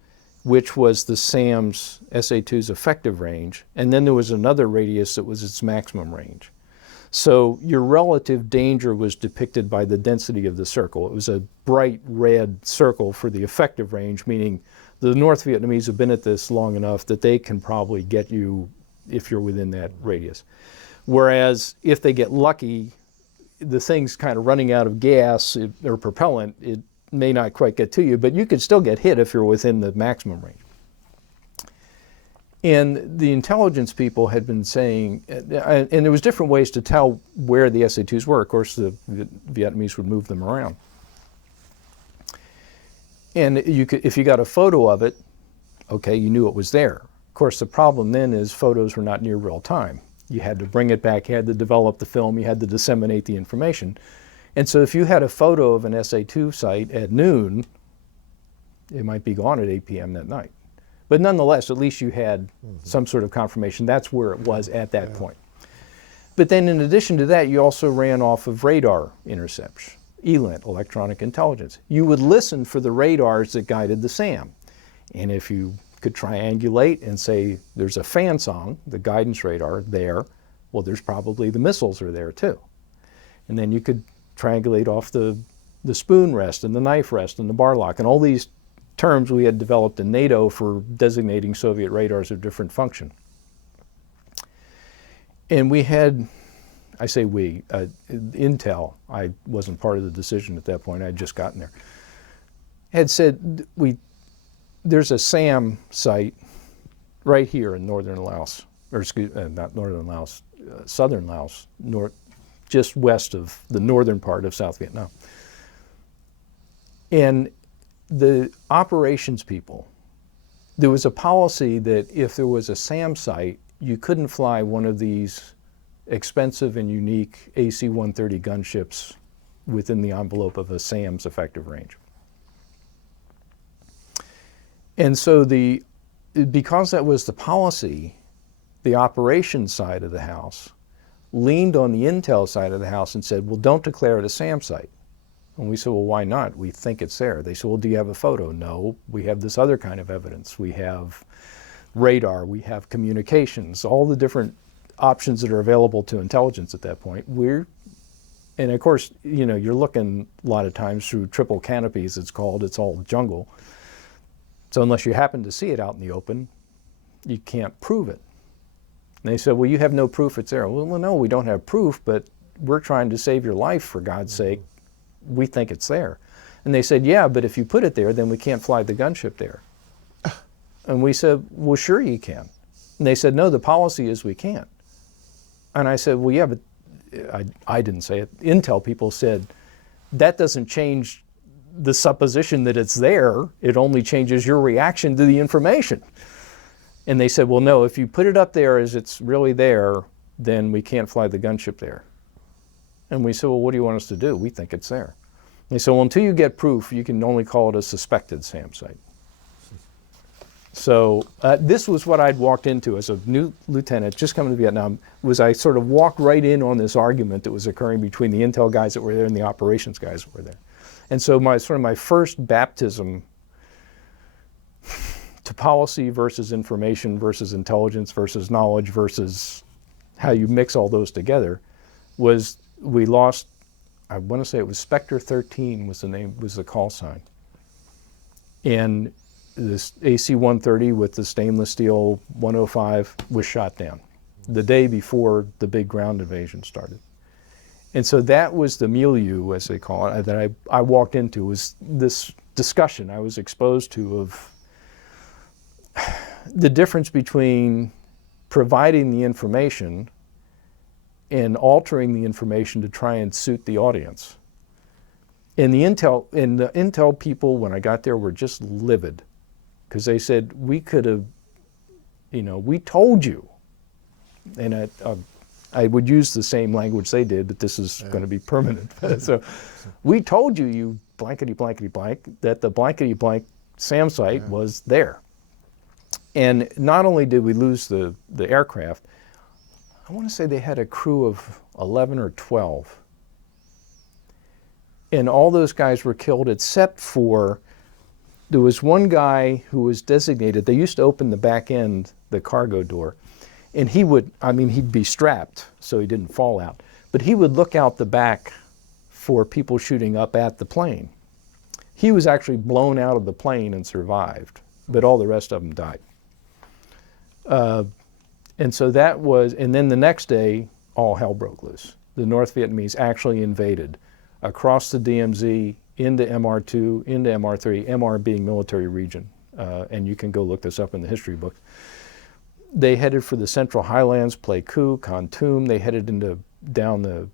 which was the SAM's SA-2's effective range, and then there was another radius that was its maximum range. So your relative danger was depicted by the density of the circle. It was a bright red circle for the effective range, meaning the North Vietnamese have been at this long enough that they can probably get you if you're within that radius. Whereas if they get lucky, the thing's kind of running out of gas or propellant, it may not quite get to you, but you could still get hit if you're within the maximum range. And the intelligence people had been saying, and there was different ways to tell where the SA-2s were. Of course, the Vietnamese would move them around. And you could, if you got a photo of it, okay, you knew it was there. Of course, the problem then is photos were not near real time. You had to bring it back, you had to develop the film, you had to disseminate the information. And so if you had a photo of an SA-2 site at noon, it might be gone at 8 p.m. that night. But nonetheless, at least you had some sort of confirmation that's where it was at that point. But then in addition to that, you also ran off of radar intercepts, ELINT, electronic intelligence. You would listen for the radars that guided the SAM. And if you could triangulate and say there's a fan song, the guidance radar there, well, there's probably the missiles are there too. And then you could triangulate off the spoon rest and the knife rest and the bar lock and all these terms we had developed in NATO for designating Soviet radars of different function. And we had, I say we, Intel, I wasn't part of the decision at that point, I had just gotten there, had said there's a SAM site right here in northern Laos, or excuse not northern Laos, southern Laos, just west of the northern part of South Vietnam. And the operations people, there was a policy that if there was a SAM site, you couldn't fly one of these expensive and unique AC-130 gunships within the envelope of a SAM's effective range. And so because that was the policy, the operations side of the house leaned on the intel side of the house and said, well, don't declare it a SAM site. And we said, well, why not? We think it's there. They said, well, do you have a photo? No, we have this other kind of evidence. We have radar, we have communications, all the different options that are available to intelligence at that point. And of course, you know, you're looking a lot of times through triple canopies, it's called, it's all jungle. So unless you happen to see it out in the open, you can't prove it. And they said, well, you have no proof it's there. Well, no, we don't have proof, but we're trying to save your life, for God's sake. We think it's there. And they said, yeah, but if you put it there, then we can't fly the gunship there. And we said, well, sure you can. And they said, no, the policy is we can't. And I said, well, yeah, but I didn't say it. Intel people said, that doesn't change the supposition that it's there. It only changes your reaction to the information. And they said, well, no, if you put it up there as it's really there, then we can't fly the gunship there. And we said, well, what do you want us to do? We think it's there. And they said, well, until you get proof, you can only call it a suspected SAM site. So this was what I'd walked into as a new lieutenant, just coming to Vietnam, was I sort of walked right in on this argument that was occurring between the intel guys that were there and the operations guys that were there. And so my first baptism to policy versus information versus intelligence versus knowledge versus how you mix all those together was we lost, I want to say it was Spectre 13 was the name, was the call sign. And this AC-130 with the stainless steel 105 was shot down the day before the big ground invasion started. And so that was the milieu, as they call it, that I walked into, was this discussion I was exposed to of the difference between providing the information and altering the information to try and suit the audience. And the intel people, when I got there, were just livid because they said, we could have, we told you. And I would use the same language they did, but this is going to be permanent. So we told you, you blankety blankety blank, that the blankety blank SAM site was there. And not only did we lose the aircraft, I want to say they had a crew of 11 or 12. And all those guys were killed except for, there was one guy who was designated, they used to open the back end, the cargo door, and he'd be strapped so he didn't fall out, but he would look out the back for people shooting up at the plane. He was actually blown out of the plane and survived, but all the rest of them died. And so that was, and then the next day, all hell broke loose. The North Vietnamese actually invaded across the DMZ into MR2, into MR3, MR being military region. And you can go look this up in the history books. They headed for the Central Highlands, Pleiku, Kon Tum. They headed down the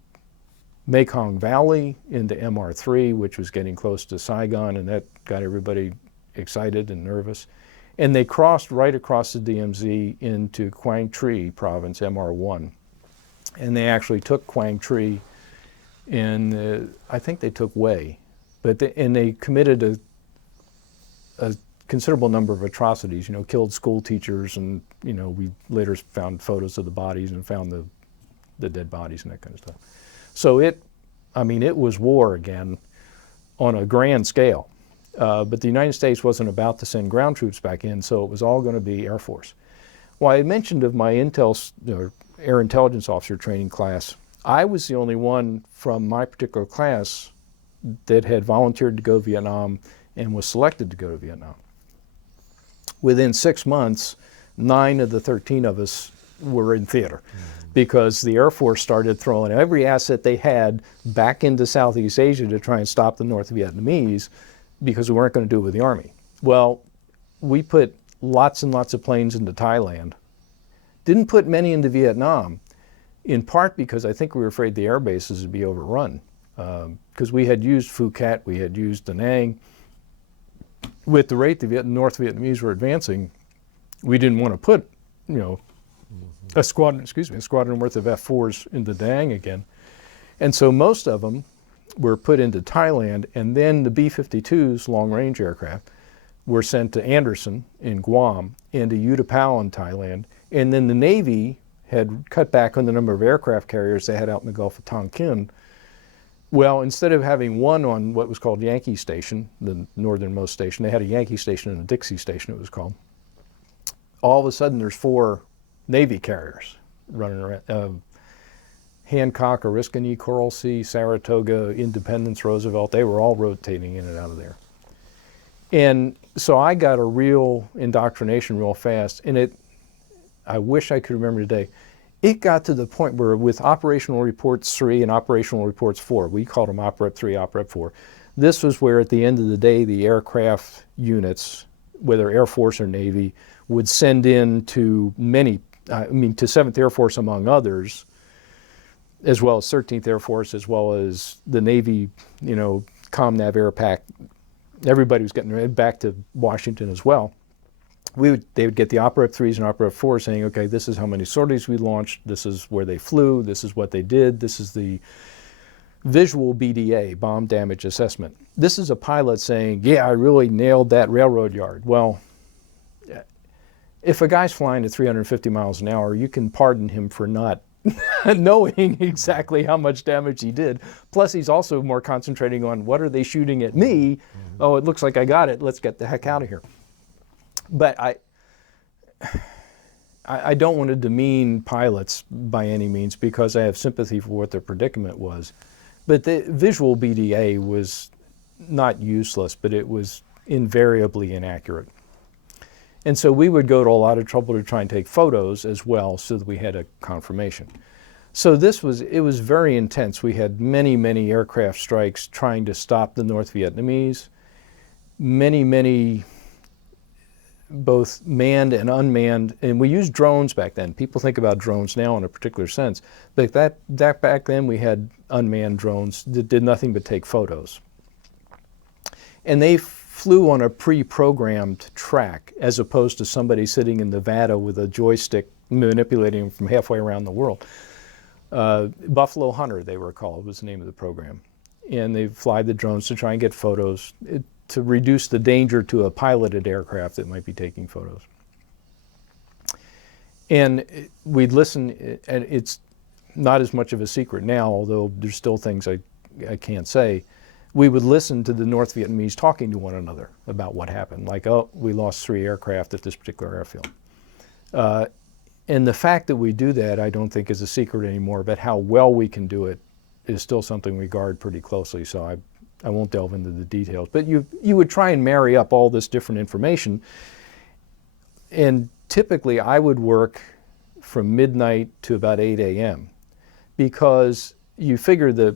Mekong Valley into MR3, which was getting close to Saigon, and that got everybody excited and nervous. And they crossed right across the DMZ into Quang Tri province, MR1. And they actually took Quang Tri, and I think they took Hue. And they committed a considerable number of atrocities, killed school teachers, and we later found photos of the bodies and found the dead bodies and that kind of stuff. So it was war again on a grand scale. But the United States wasn't about to send ground troops back in, so it was all going to be Air Force. Well, I mentioned of my Air Intelligence Officer training class, I was the only one from my particular class that had volunteered to go to Vietnam and was selected to go to Vietnam. Within 6 months, 9 of the 13 of us were in theater because the Air Force started throwing every asset they had back into Southeast Asia to try and stop the North Vietnamese because we weren't going to do it with the Army. Well, we put lots and lots of planes into Thailand. Didn't put many into Vietnam, in part because I think we were afraid the air bases would be overrun. Because we had used Phuket, we had used Da Nang. With the rate the North Vietnamese were advancing, we didn't want to put, a squadron worth of F-4s into Da Nang again. And so most of them were put into Thailand, and then the B-52s, long-range aircraft, were sent to Andersen in Guam and to Utapao in Thailand. And then the Navy had cut back on the number of aircraft carriers they had out in the Gulf of Tonkin. Well, instead of having one on what was called Yankee Station, the northernmost station, they had a Yankee Station and a Dixie Station, it was called. All of a sudden, there's 4 Navy carriers running around. Hancock, Oriskany, Coral Sea, Saratoga, Independence, Roosevelt, they were all rotating in and out of there. And so I got a real indoctrination real fast, and I wish I could remember today. It got to the point where with Operational Reports 3 and Operational Reports 4, we called them OPREP 3, OPREP 4, this was where at the end of the day the aircraft units, whether Air Force or Navy, would send in to to 7th Air Force among others, as well as 13th Air Force, as well as the Navy, ComNav Air Pack. Everybody was getting back to Washington as well. They would get the OPREP 3s and OPREP 4s saying, okay, this is how many sorties we launched, this is where they flew, this is what they did, this is the visual BDA, bomb damage assessment. This is a pilot saying, yeah, I really nailed that railroad yard. Well, if a guy's flying at 350 miles an hour, you can pardon him for not knowing exactly how much damage he did. Plus, he's also more concentrating on what are they shooting at me? Oh, it looks like I got it. Let's get the heck out of here. But I don't want to demean pilots by any means because I have sympathy for what their predicament was. But the visual BDA was not useless, but it was invariably inaccurate. And so we would go to a lot of trouble to try and take photos as well so that we had a confirmation. So it was very intense. We had many, many aircraft strikes trying to stop the North Vietnamese. Many, both manned and unmanned, and we used drones back then. People think about drones now in a particular sense, but that back then we had unmanned drones that did nothing but take photos. And they flew on a pre-programmed track as opposed to somebody sitting in Nevada with a joystick manipulating them from halfway around the world. Buffalo Hunter, they were called, was the name of the program. And they fly the drones to try and get photos to reduce the danger to a piloted aircraft that might be taking photos. And we'd listen, and it's not as much of a secret now, although there's still things I can't say. We would listen to the North Vietnamese talking to one another about what happened. Like, oh, we lost 3 aircraft at this particular airfield. And the fact that we do that, I don't think is a secret anymore, but how well we can do it is still something we guard pretty closely, so I won't delve into the details. But you would try and marry up all this different information, and typically I would work from midnight to about 8 a.m. because you figure the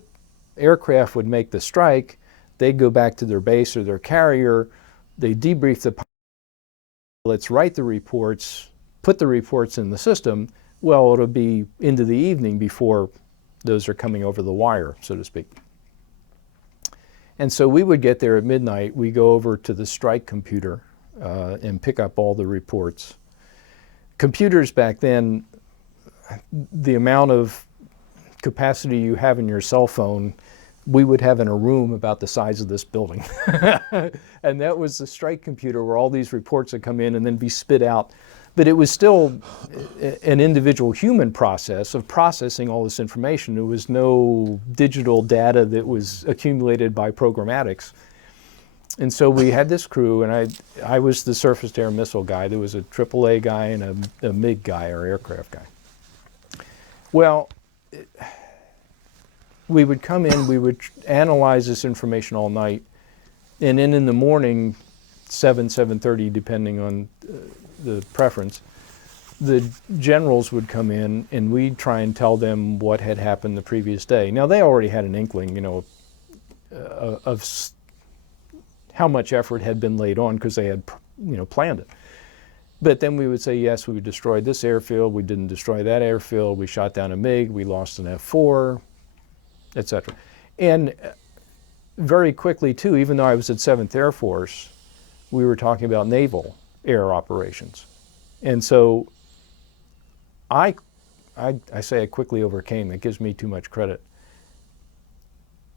aircraft would make the strike, they'd go back to their base or their carrier, they debrief the pilots, write the reports, put the reports in the system. Well, it'll be into the evening before those are coming over the wire, so to speak. And so we would get there at midnight, we go over to the strike computer and pick up all the reports. Computers back then, the amount of capacity you have in your cell phone, we would have in a room about the size of this building. And that was the strike computer where all these reports would come in and then be spit out. But it was still an individual human process of processing all this information. There was no digital data that was accumulated by programmatics. And so we had this crew, and I was the surface-to-air missile guy. There was a AAA guy and a MiG guy, or aircraft guy. Well, we would come in, we would analyze this information all night, and then in the morning, 7:30, depending on the preference, the generals would come in and we'd try and tell them what had happened the previous day. Now, they already had an inkling, of how much effort had been laid on because they had, planned it. But then we would say, yes, we destroyed this airfield, we didn't destroy that airfield, we shot down a MiG, we lost an F-4, etc. And very quickly, too, even though I was at 7th Air Force, we were talking about naval air operations. And so I say I quickly overcame. It gives me too much credit.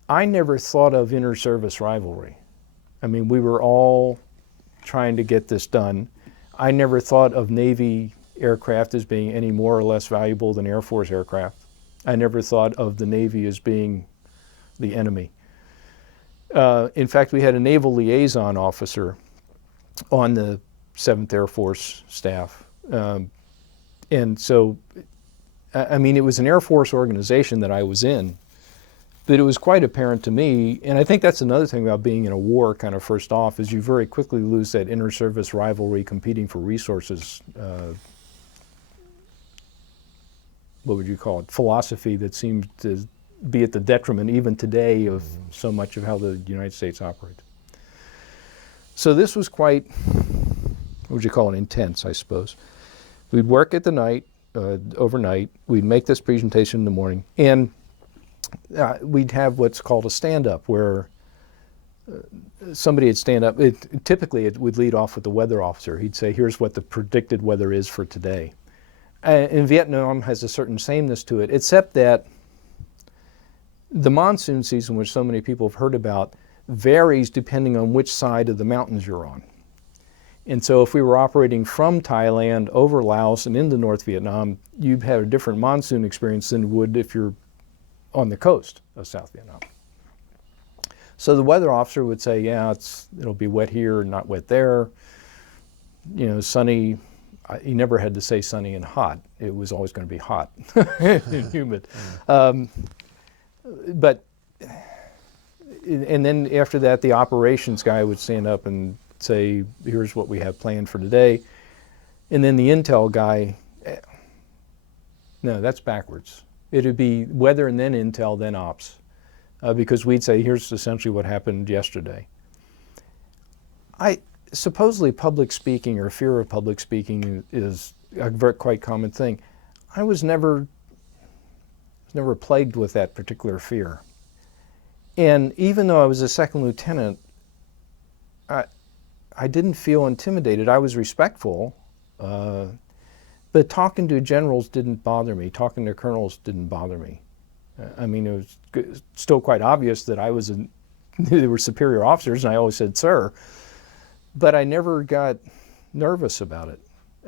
I never thought of inter-service rivalry. I mean, we were all trying to get this done. I never thought of Navy aircraft as being any more or less valuable than Air Force aircraft. I never thought of the Navy as being the enemy. In fact, we had a naval liaison officer on the 7th Air Force staff. And so, I mean, it was an Air Force organization that I was in, but it was quite apparent to me, and I think that's another thing about being in a war kind of first off, is you very quickly lose that inter-service rivalry, competing for resources, what would you call it, philosophy that seems to be at the detriment even today of so much of how the United States operates. So this was quite, what would you call it, intense, I suppose. We'd work at the night, overnight, we'd make this presentation in the morning, and we'd have what's called a stand-up, where somebody would stand up. Typically, it would lead off with the weather officer. He'd say, here's what the predicted weather is for today. And Vietnam has a certain sameness to it, except that the monsoon season, which so many people have heard about, varies depending on which side of the mountains you're on. And so if we were operating from Thailand over Laos and into North Vietnam, you'd have a different monsoon experience than you would if you're on the coast of South Vietnam. So the weather officer would say, yeah, it'll be wet here, not wet there. Sunny. He never had to say sunny and hot. It was always going to be hot and humid. But then after that, the operations guy would stand up and say, here's what we have planned for today. And then the intel guy, no, that's backwards. It would be weather and then intel, then ops. Because we'd say, here's essentially what happened yesterday. Supposedly public speaking or fear of public speaking is a quite common thing. I was never plagued with that particular fear. And even though I was a second lieutenant, I didn't feel intimidated. I was respectful, but talking to generals didn't bother me. Talking to colonels didn't bother me. I mean, it was still quite obvious that they were superior officers, and I always said, sir, but I never got nervous about it.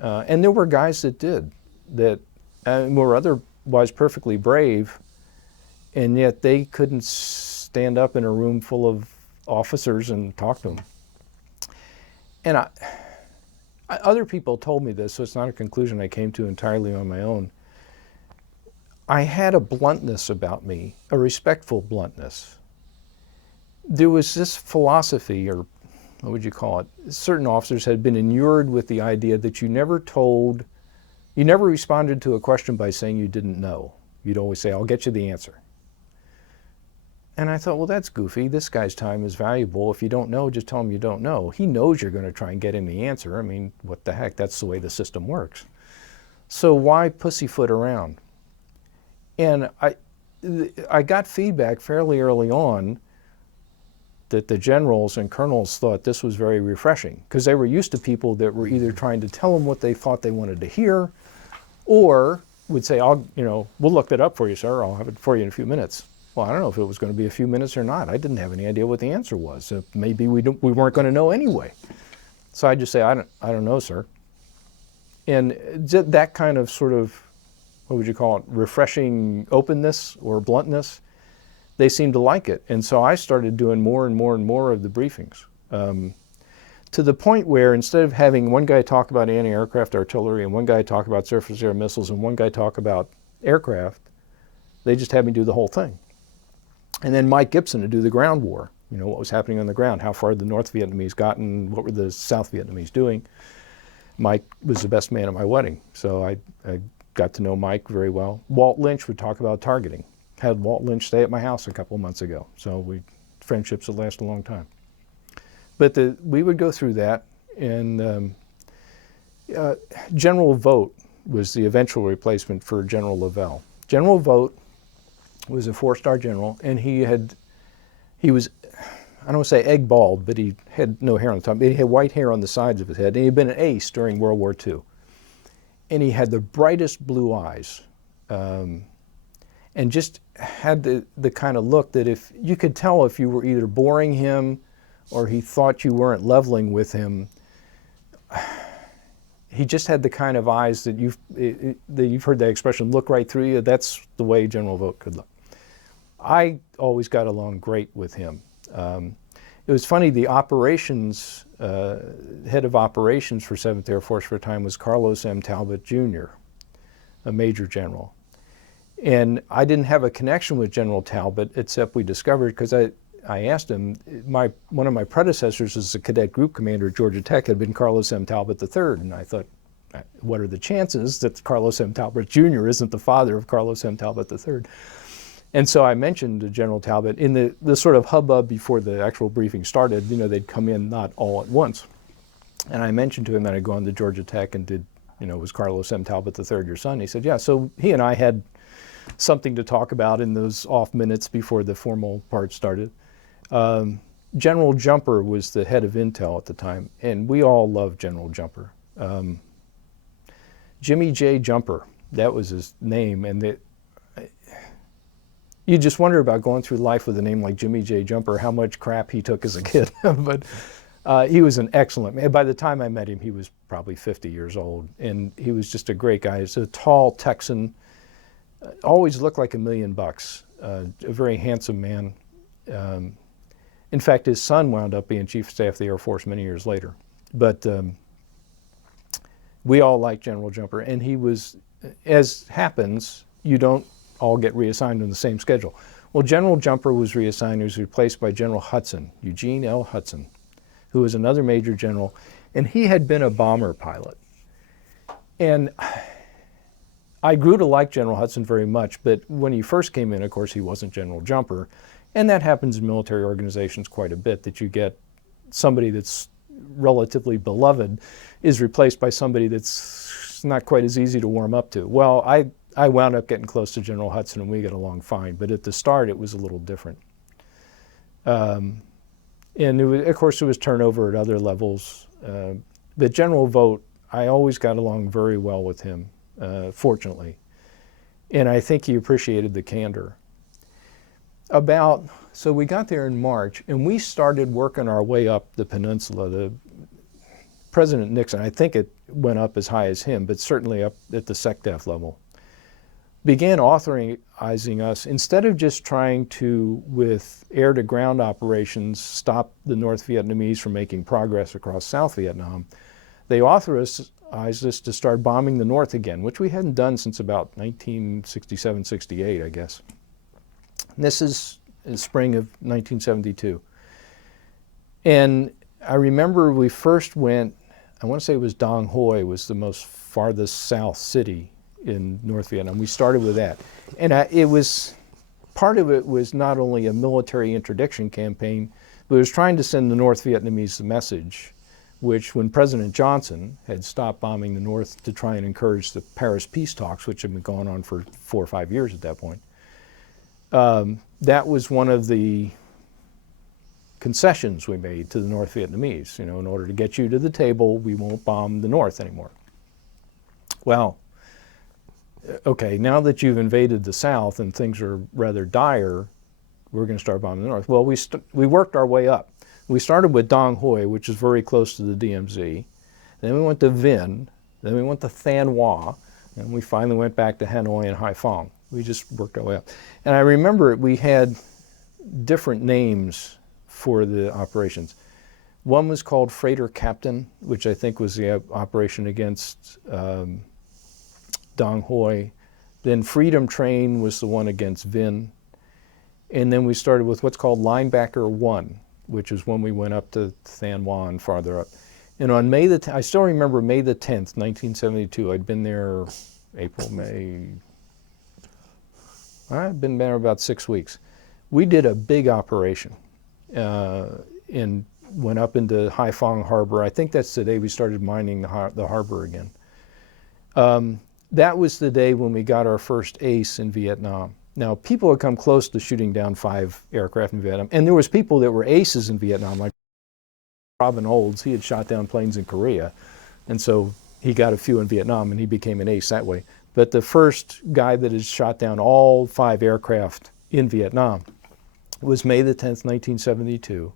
And there were guys that did, that were otherwise perfectly brave, and yet they couldn't stand up in a room full of officers and talk to them. And other people told me this, so it's not a conclusion I came to entirely on my own. I had a bluntness about me, a respectful bluntness. There was this philosophy, or what would you call it? Certain officers had been inured with the idea that you never responded to a question by saying you didn't know. You'd always say, I'll get you the answer. And I thought, well, that's goofy. This guy's time is valuable. If you don't know, just tell him you don't know. He knows you're going to try and get him the answer. I mean, what the heck? That's the way the system works. So why pussyfoot around? And I got feedback fairly early on that the generals and colonels thought this was very refreshing, because they were used to people that were either trying to tell them what they thought they wanted to hear, or would say, we'll look that up for you, sir. I'll have it for you in a few minutes. Well, I don't know if it was going to be a few minutes or not. I didn't have any idea what the answer was. Maybe we weren't going to know anyway. So I'd just say, I don't know, sir. And that kind of sort of, what would you call it, refreshing openness or bluntness, they seemed to like it. And so I started doing more and more and more of the briefings, to the point where instead of having one guy talk about anti-aircraft artillery and one guy talk about surface-to-air missiles and one guy talk about aircraft, they just had me do the whole thing. And then Mike Gibson to do the ground war, what was happening on the ground, how far the North Vietnamese gotten, what were the South Vietnamese doing. Mike was the best man at my wedding, so I got to know Mike very well. Walt Lynch would talk about targeting. Had Walt Lynch stay at my house a couple of months ago, so friendships that last a long time. But we would go through that, and General Vogt was the eventual replacement for General Lavelle. General Vogt was a 4-star general, and he was, I don't want to say egg bald, but he had no hair on the top. He had white hair on the sides of his head, and he had been an ace during World War II. And he had the brightest blue eyes, and just had the kind of look that if you could tell if you were either boring him or he thought you weren't leveling with him. He just had the kind of eyes that you've heard that expression, look right through you. That's the way General Vogt could look. I always got along great with him. It was funny, the operations, head of operations for 7th Air Force for a time was Carlos M. Talbot Jr., a major general. And I didn't have a connection with General Talbot, except we discovered, because I asked him, one of my predecessors as a cadet group commander at Georgia Tech had been Carlos M. Talbot III, and I thought, what are the chances that Carlos M. Talbot Jr. isn't the father of Carlos M. Talbot III? And so I mentioned to General Talbot, in the sort of hubbub before the actual briefing started, they'd come in not all at once. And I mentioned to him that I'd gone to Georgia Tech and did, was Carlos M. Talbot III your son? He said, yeah. So he and I had something to talk about in those off minutes before the formal part started. General Jumper was the head of Intel at the time, and we all loved General Jumper. Jimmy J. Jumper, that was his name, and you just wonder about going through life with a name like Jimmy J. Jumper, how much crap he took as a kid. But he was an excellent man. By the time I met him, he was probably 50 years old, and he was just a great guy. He's a tall Texan, always looked like $1 million, a very handsome man. In fact, his son wound up being Chief of Staff of the Air Force many years later. But we all liked General Jumper, and he was, as happens, you don't all get reassigned on the same schedule. Well, General Jumper was reassigned. He was replaced by General Hudson, Eugene L. Hudson, who was another major general, and he had been a bomber pilot. And I grew to like General Hudson very much, but when he first came in, of course, he wasn't General Jumper. And that happens in military organizations quite a bit, that you get somebody that's relatively beloved is replaced by somebody that's not quite as easy to warm up to. Well, I wound up getting close to General Hudson, and we got along fine, but at the start it was a little different. And of course, there was turnover at other levels. The general vote, I always got along very well with him, fortunately. And I think he appreciated the candor. So we got there in March, and we started working our way up the peninsula. President Nixon, I think it went up as high as him, but certainly up at the SecDef level, began authorizing us, instead of just trying to, with air-to-ground operations, stop the North Vietnamese from making progress across South Vietnam, they authorized us to start bombing the North again, which we hadn't done since about 1967, 68, I guess. And this is the spring of 1972. And I remember we first went, I want to say it was Dong Hoi was the most farthest south city in North Vietnam. We started with that. And part of it was not only a military interdiction campaign, but it was trying to send the North Vietnamese the message, which when President Johnson had stopped bombing the North to try and encourage the Paris peace talks, which had been going on for 4 or 5 years at that point, that was one of the concessions we made to the North Vietnamese. In order to get you to the table, we won't bomb the North anymore. Well, okay, now that you've invaded the South and things are rather dire, we're going to start bombing the North. Well, we worked our way up. We started with Dong Hoi, which is very close to the DMZ. Then we went to Vinh. Then we went to Thanh Hoa. And we finally went back to Hanoi and Haiphong. We just worked our way up. And I remember we had different names for the operations. One was called Freighter Captain, which I think was the operation against Dong Hoi. Then Freedom Train was the one against Vinh. And then we started with what's called Linebacker 1, which is when we went up to Thanh Hoa and farther up. And on I still remember May the 10th, 1972. I'd been there April, May. I'd been there about 6 weeks. We did a big operation and went up into Haiphong Harbor. I think that's the day we started mining the harbor again. That was the day when we got our first ace in Vietnam. Now, people had come close to shooting down 5 aircraft in Vietnam, and there was people that were aces in Vietnam, like Robin Olds. He had shot down planes in Korea, and so he got a few in Vietnam, and he became an ace that way. But the first guy that had shot down all 5 aircraft in Vietnam was May the 10th, 1972,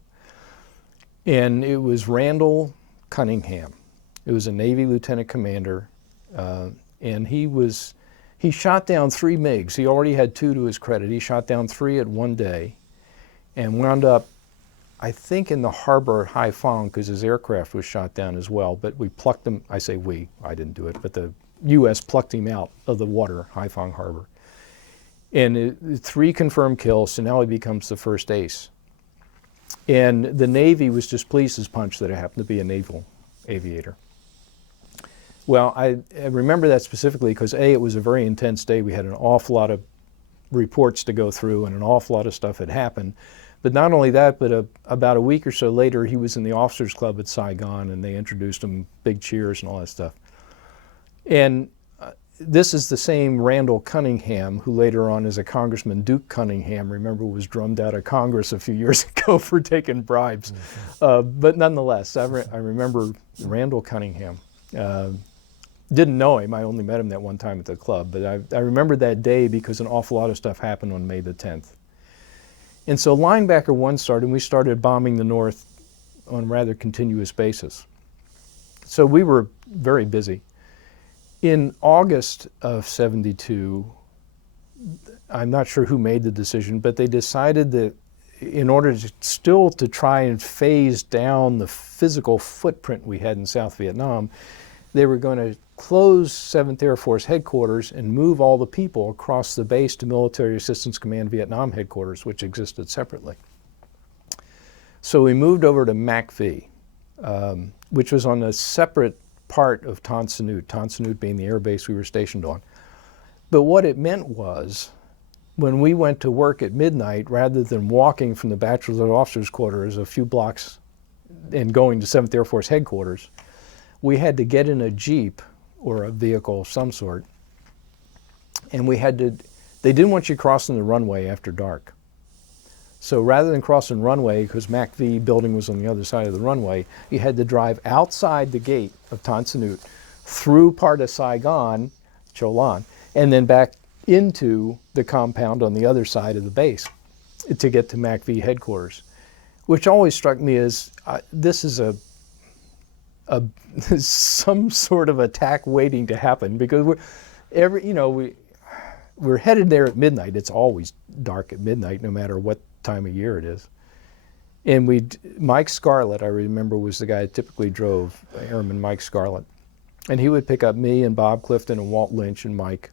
and it was Randall Cunningham. It was a Navy lieutenant commander, and he shot down 3 MiGs. He already had 2 to his credit. He shot down 3 at one day and wound up, I think, in the harbor at Haiphong because his aircraft was shot down as well. But we plucked him, I say we, I didn't do it, but the U.S. plucked him out of the water, Haiphong Harbor. And 3 confirmed kills, so now he becomes the first ace. And the Navy was just pleased as punch that it happened to be a naval aviator. Well, I remember that specifically because A, it was a very intense day. We had an awful lot of reports to go through and an awful lot of stuff had happened. But not only that, but about a week or so later, he was in the officers club at Saigon and they introduced him, big cheers and all that stuff. And this is the same Randall Cunningham who later on is a Congressman, Duke Cunningham, remember, was drummed out of Congress a few years ago for taking bribes. But nonetheless, I remember Randall Cunningham. Didn't know him. I only met him that one time at the club. But I remember that day because an awful lot of stuff happened on May the 10th. And so Linebacker 1 started, and we started bombing the North on a rather continuous basis. So we were very busy. In August of 72, I'm not sure who made the decision, but they decided that in order to try and phase down the physical footprint we had in South Vietnam, they were going to close 7th Air Force headquarters and move all the people across the base to Military Assistance Command Vietnam headquarters, which existed separately. So we moved over to MACV, which was on a separate part of Tan Son Nhut being the air base we were stationed on. But what it meant was, when we went to work at midnight, rather than walking from the Bachelor's Officers' Quarters a few blocks and going to 7th Air Force headquarters, we had to get in a Jeep or a vehicle of some sort, and they didn't want you crossing the runway after dark. So rather than crossing runway, because MACV building was on the other side of the runway, you had to drive outside the gate of Tan Son Nhut, through part of Saigon, Cho Lan, and then back into the compound on the other side of the base to get to MACV headquarters, which always struck me as this is a some sort of attack waiting to happen, because we're headed there at midnight. It's always dark at midnight, no matter what time of year it is. And Mike Scarlett, I remember, was the guy that typically drove, Airman Mike Scarlett. And he would pick up me and Bob Clifton and Walt Lynch and Mike.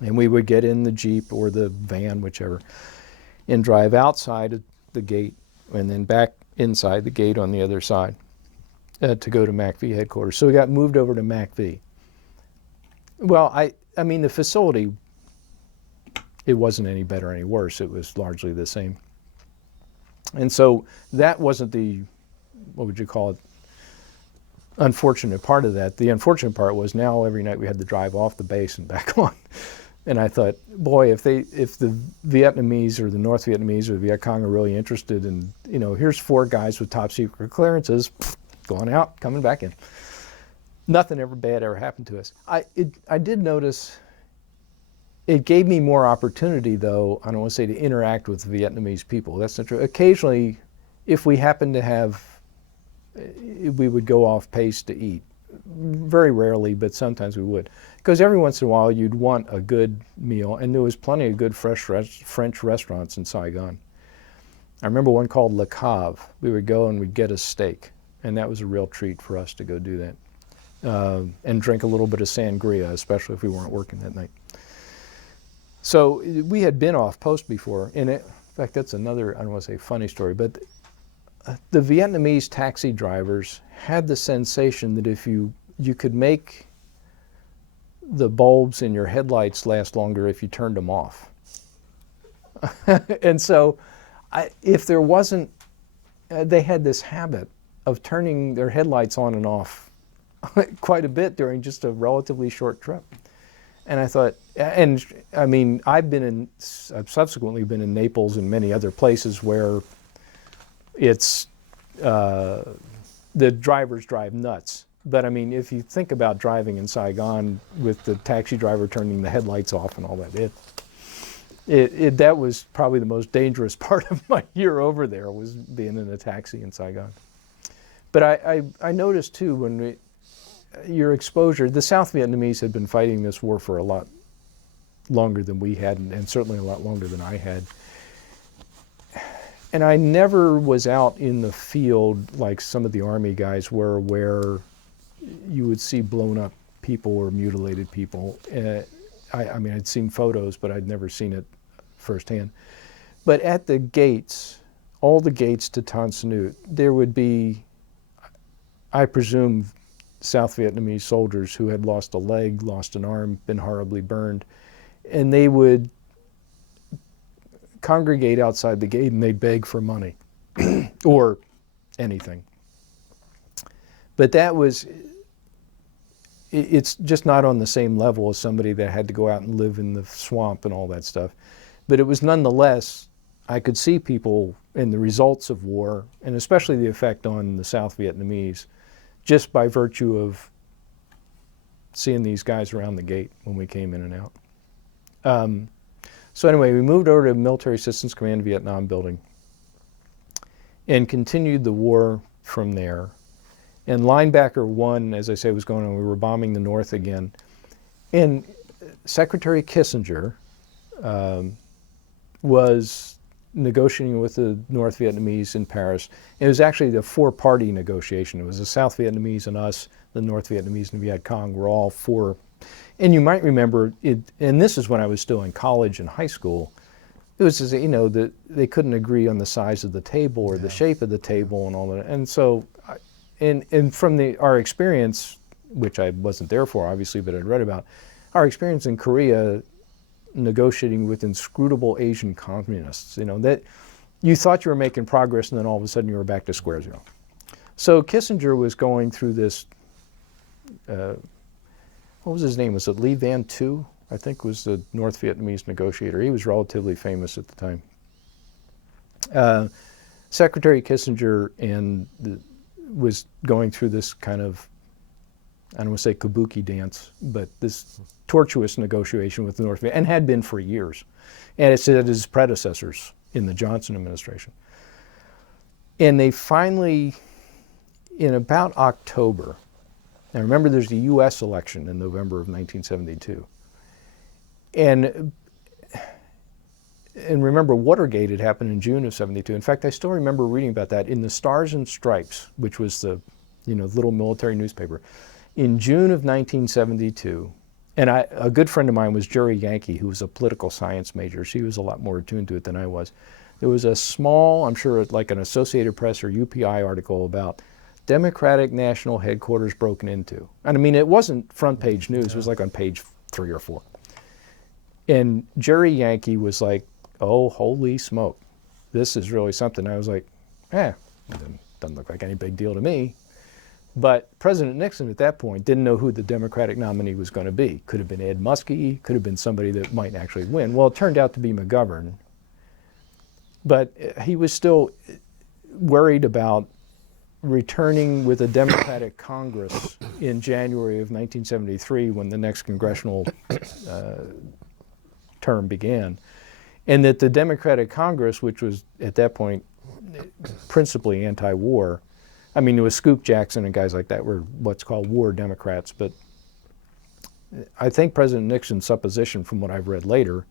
And we would get in the Jeep or the van, whichever, and drive outside of the gate and then back inside the gate on the other side to go to MACV headquarters. So we got moved over to MACV. Well, I mean, the facility, it wasn't any better or any worse. It was largely the same. And so that wasn't the, what would you call it, unfortunate part of that. The unfortunate part was now every night we had to drive off the base and back on. And I thought, boy, if the Vietnamese or the North Vietnamese or the Viet Cong are really interested in, here's 4 guys with top secret clearances, going out, coming back in. Nothing bad ever happened to us. I did notice it gave me more opportunity, though, I don't want to say to interact with Vietnamese people. That's not true. Occasionally, if we happened to have, we would go off pace to eat. Very rarely, but sometimes we would. Because every once in a while you'd want a good meal, and there was plenty of good French restaurants in Saigon. I remember one called Le Cave. We would go and we'd get a steak, and that was a real treat for us to go do that. And drink a little bit of sangria, especially if we weren't working that night. So we had been off post before, and in fact that's another, I don't want to say funny story, but the Vietnamese taxi drivers had the sensation that if you could make the bulbs in your headlights last longer if you turned them off. And so if there wasn't, they had this habit of turning their headlights on and off quite a bit during just a relatively short trip. And I thought, and I mean, I've subsequently been in Naples and many other places where it's, the drivers drive nuts. But I mean, if you think about driving in Saigon with the taxi driver turning the headlights off and all that, that was probably the most dangerous part of my year over there, was being in a taxi in Saigon. But I noticed too, when your exposure, the South Vietnamese had been fighting this war for a lot longer than we had, and certainly a lot longer than I had. And I never was out in the field like some of the Army guys were, where you would see blown up people or mutilated people. I mean, I'd seen photos, but I'd never seen it firsthand. But at the gates, all the gates to Tan Son Nhut, there would be, I presume, South Vietnamese soldiers who had lost a leg, lost an arm, been horribly burned, and they would congregate outside the gate and they'd beg for money or anything. But that was, it's just not on the same level as somebody that had to go out and live in the swamp and all that stuff. But it was nonetheless, I could see people in the results of war, and especially the effect on the South Vietnamese, just by virtue of seeing these guys around the gate when we came in and out. So anyway, we moved over to Military Assistance Command Vietnam building and continued the war from there. And Linebacker 1, as I say, was going on. We were bombing the north again. And Secretary Kissinger was negotiating with the North Vietnamese in Paris. It was actually the 4-party negotiation. It was the South Vietnamese and us, the North Vietnamese and Viet Cong were all 4. And you might remember, and this is when I was still in college and high school, it was, that they couldn't agree on the size of the table or the shape of the table and all that. And so, and from our experience, which I wasn't there for obviously, but I'd read about, our experience in Korea negotiating with inscrutable Asian communists, that you thought you were making progress and then all of a sudden you were back to square zero. So Kissinger was going through this, what was his name? Was it Lee Van Tu? I think was the North Vietnamese negotiator. He was relatively famous at the time. Secretary Kissinger was going through this kind of, I don't want to say kabuki dance, but this tortuous negotiation with the North Vietnam, and had been for years. And it's his predecessors in the Johnson administration. And they finally, in about October, now remember there's the U.S. election in November of 1972. And remember, Watergate had happened in June of '72. In fact, I still remember reading about that in the Stars and Stripes, which was the little military newspaper. In June of 1972, and a good friend of mine was Jerry Yankee, who was a political science major. She was a lot more attuned to it than I was. There was a small, I'm sure like an Associated Press or UPI article about Democratic National Headquarters broken into. And I mean, it wasn't front page news. It was like on page 3 or 4. And Jerry Yankee was like, oh, holy smoke, this is really something. I was like, doesn't look like any big deal to me. But President Nixon at that point didn't know who the Democratic nominee was going to be. Could have been Ed Muskie, could have been somebody that might actually win. Well, it turned out to be McGovern. But he was still worried about returning with a Democratic Congress in January of 1973 when the next congressional term began. And that the Democratic Congress, which was at that point principally anti-war, I mean, it was Scoop Jackson and guys like that were what's called war Democrats, but I think President Nixon's supposition from what I've read later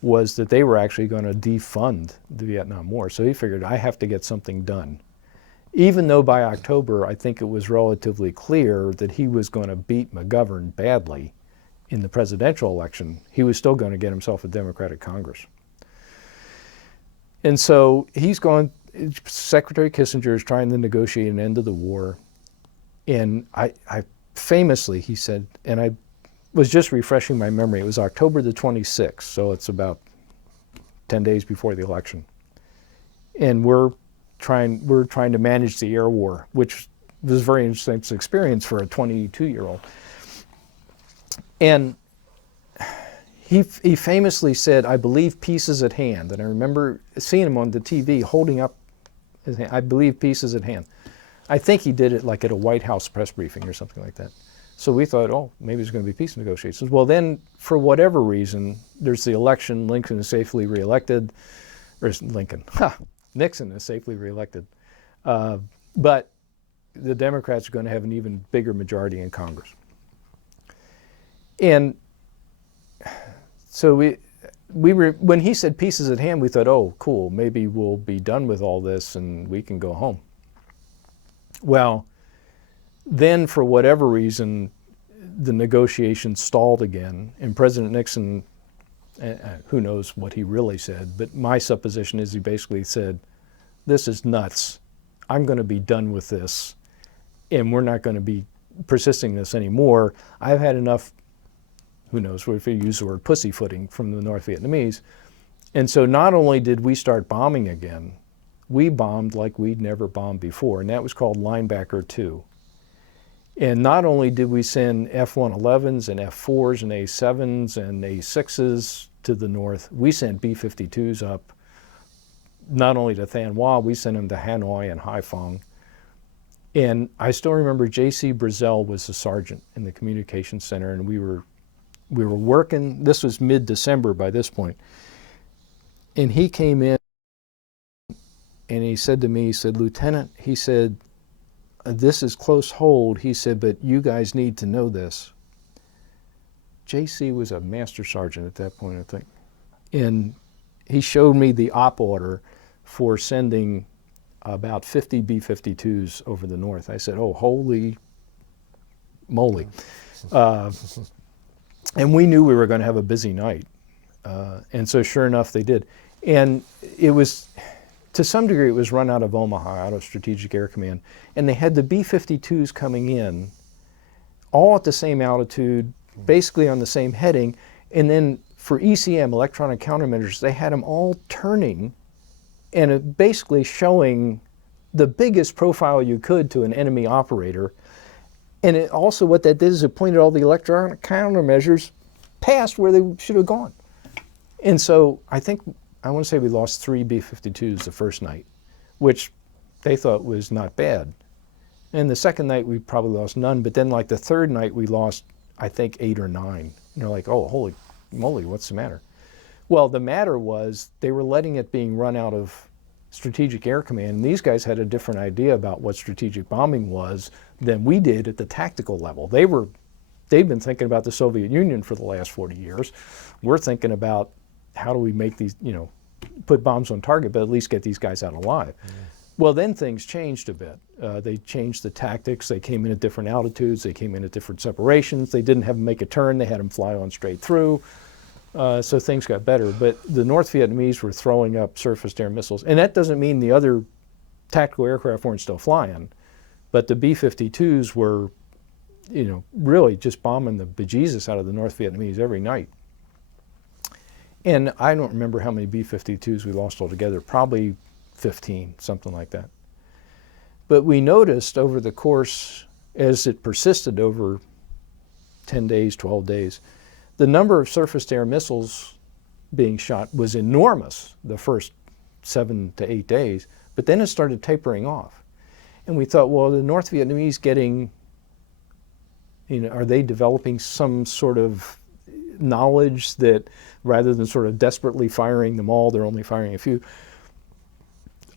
was that they were actually going to defund the Vietnam War. So he figured, I have to get something done. Even though by October, I think it was relatively clear that he was going to beat McGovern badly in the presidential election, he was still going to get himself a Democratic Congress. And so he's going, Secretary Kissinger is trying to negotiate an end to the war. And I famously, he said, and I was just refreshing my memory, it was October the 26th, so it's about 10 days before the election. And we're trying to manage the air war, which was a very interesting experience for a 22-year-old. And he famously said, I believe peace is at hand. And I remember seeing him on the TV holding up his hand, I believe peace is at hand. I think he did it like at a White House press briefing or something like that. So we thought, oh, maybe there's going to be peace negotiations. Well, then, for whatever reason, there's the election, Lincoln is safely reelected, or Nixon is safely reelected. But the Democrats are going to have an even bigger majority in Congress. And so when he said peace is at hand, we thought, oh, cool, maybe we'll be done with all this and we can go home. Well, then for whatever reason, the negotiations stalled again, and President Nixon, who knows what he really said, but my supposition is he basically said, this is nuts. I'm going to be done with this, and we're not going to be persisting this anymore. I've had enough, who knows if we use the word pussyfooting from the North Vietnamese. And so not only did we start bombing again, we bombed like we'd never bombed before, and that was called Linebacker 2. And not only did we send F-111s and F-4s and A-7s and A-6s to the north, we sent B-52s up, not only to Thanh Hoa, we sent them to Hanoi and Haiphong. And I still remember J.C. Brazel was the sergeant in the communications center, and we were working, this was mid-December by this point, and he came in and he said to me, he said, Lieutenant, he said, this is close hold, he said, but you guys need to know this. J.C. was a master sergeant at that point, I think. And he showed me the op order for sending about 50 B-52s over the north. I said, oh, holy moly. And we knew we were going to have a busy night. And so sure enough, they did. And it was, to some degree, it was run out of Omaha, out of Strategic Air Command. And they had the B-52s coming in, all at the same altitude, basically on the same heading. And then for ECM, electronic countermeasures, they had them all turning and basically showing the biggest profile you could to an enemy operator. And it also, what that did is it pointed all the electronic countermeasures past where they should have gone. And so I think I want to say we lost 3 B-52s the first night, which they thought was not bad. And the second night we probably lost none, but then like the third night we lost, I think, 8 or 9. And they're like, oh, holy moly, what's the matter? Well, the matter was they were letting it being run out of Strategic Air Command, and these guys had a different idea about what strategic bombing was than we did at the tactical level. They've been thinking about the Soviet Union for the last 40 years. We're thinking about how do we make these, put bombs on target, but at least get these guys out alive. Well, then things changed a bit. They changed the tactics. They came in at different altitudes. They came in at different separations. They didn't have them make a turn. They had them fly on straight through. So things got better. But the North Vietnamese were throwing up surface-to-air missiles. And that doesn't mean the other tactical aircraft weren't still flying. But the B-52s were, really just bombing the bejesus out of the North Vietnamese every night. And I don't remember how many B-52s we lost altogether. Probably 15, something like that. But we noticed over the course, as it persisted over 10 days, 12 days, the number of surface-to-air missiles being shot was enormous the first 7 to 8 days, but then it started tapering off. And we thought, well, the North Vietnamese getting, are they developing some sort of knowledge that rather than sort of desperately firing them all, they're only firing a few?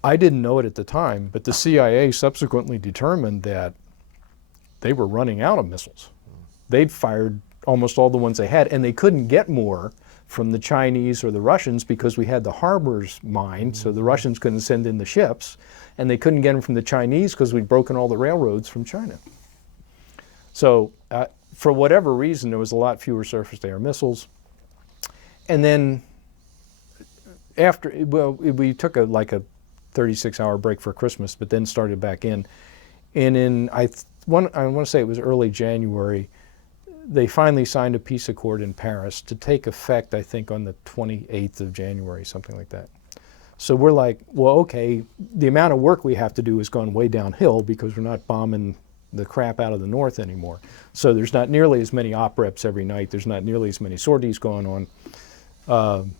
I didn't know it at the time, but the CIA subsequently determined that they were running out of missiles. They'd fired almost all the ones they had, and they couldn't get more from the Chinese or the Russians because we had the harbors mined, so the Russians couldn't send in the ships, and they couldn't get them from the Chinese because we'd broken all the railroads from China. So for whatever reason, there was a lot fewer surface-to-air missiles. And then after, we took a 36-hour break for Christmas, but then started back in. And I want to say it was early January, they finally signed a peace accord in Paris to take effect, I think, on the 28th of January, something like that. So we're like, well, okay, the amount of work we have to do has gone way downhill because we're not bombing the crap out of the North anymore. So there's not nearly as many op reps every night. There's not nearly as many sorties going on.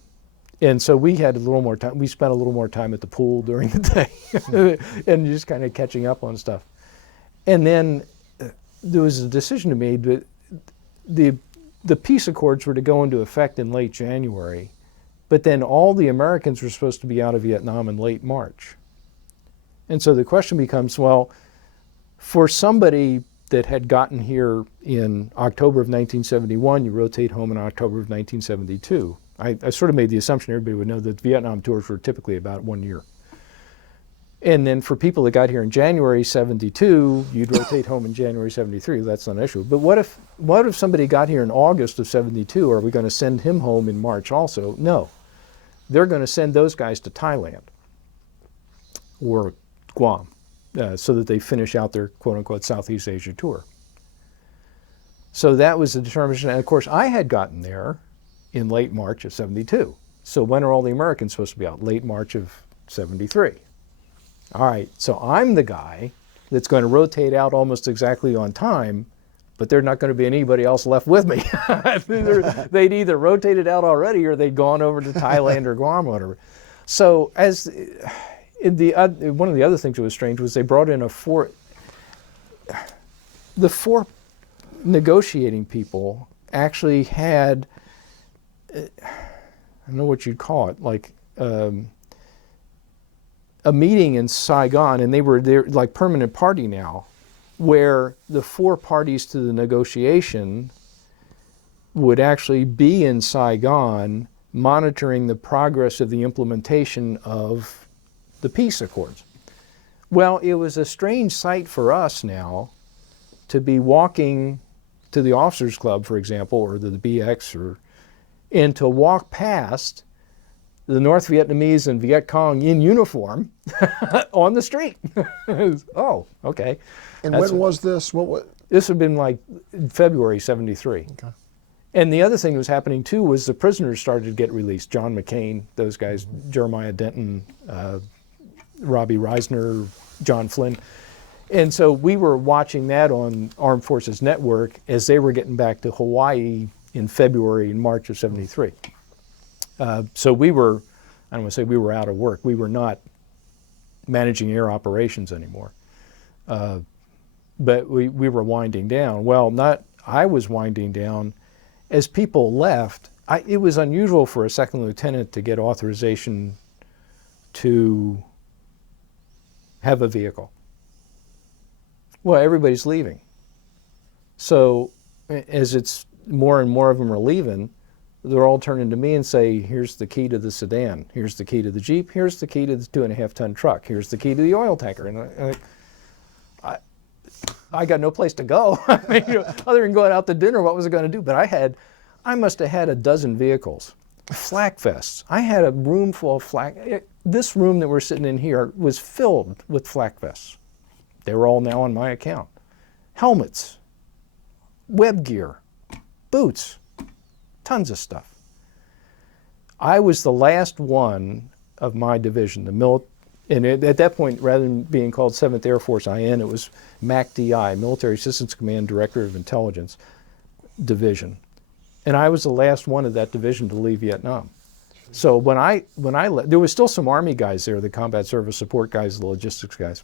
And so we had a little more time. We spent a little more time at the pool during the day and just kind of catching up on stuff. And then there was a decision to be made that the peace accords were to go into effect in late January, but then all the Americans were supposed to be out of Vietnam in late March. And so the question becomes, well, for somebody that had gotten here in October of 1971, you rotate home in October of 1972. I sort of made the assumption everybody would know that Vietnam tours were typically about 1 year. And then for people that got here in January 72, you'd rotate home in January 73. That's not an issue. But what if somebody got here in August of 72? Are we going to send him home in March also? No. They're going to send those guys to Thailand or Guam so that they finish out their quote-unquote Southeast Asia tour. So that was the determination. And of course, I had gotten there in late March of 72. So when are all the Americans supposed to be out? Late March of 73. All right, so I'm the guy that's going to rotate out almost exactly on time, but there's not going to be anybody else left with me. They'd either rotated out already or they'd gone over to Thailand or Guam or whatever. So one of the other things that was strange was they brought in the four negotiating people actually had, I don't know what you'd call it, like a meeting in Saigon, and they're like permanent party now, where the 4 parties to the negotiation would actually be in Saigon monitoring the progress of the implementation of the peace accords. Well, it was a strange sight for us now to be walking to the Officers Club, for example, or the BX, and to walk past the North Vietnamese and Viet Cong in uniform on the street. Oh, okay. And when was this? This had been like February 73. Okay. And the other thing that was happening too was the prisoners started to get released. John McCain, those guys, Jeremiah Denton, Robbie Reisner, John Flynn. And so we were watching that on Armed Forces Network as they were getting back to Hawaii in February and March of 73. So we were I don't want to say we were out of work. We were not managing air operations anymore. But we were winding down. Well, I was winding down. As people left, it was unusual for a second lieutenant to get authorization to have a vehicle. Well, everybody's leaving. So as it's more and more of them are leaving, they're all turning to me and say, here's the key to the sedan, here's the key to the Jeep, here's the key to the 2.5-ton truck, here's the key to the oil tanker. And I got no place to go. I mean, other than going out to dinner, what was I going to do? But I must have had a dozen vehicles, flak vests. I had a room full of flak. This room that we're sitting in here was filled with flak vests. They were all now on my account. Helmets, web gear, boots, tons of stuff. I was the last one of my division, and at that point, rather than being called 7th Air Force IN, it was MACDI, Military Assistance Command Directorate of Intelligence Division. And I was the last one of that division to leave Vietnam. So when I left, there was still some Army guys there, the combat service support guys, the logistics guys.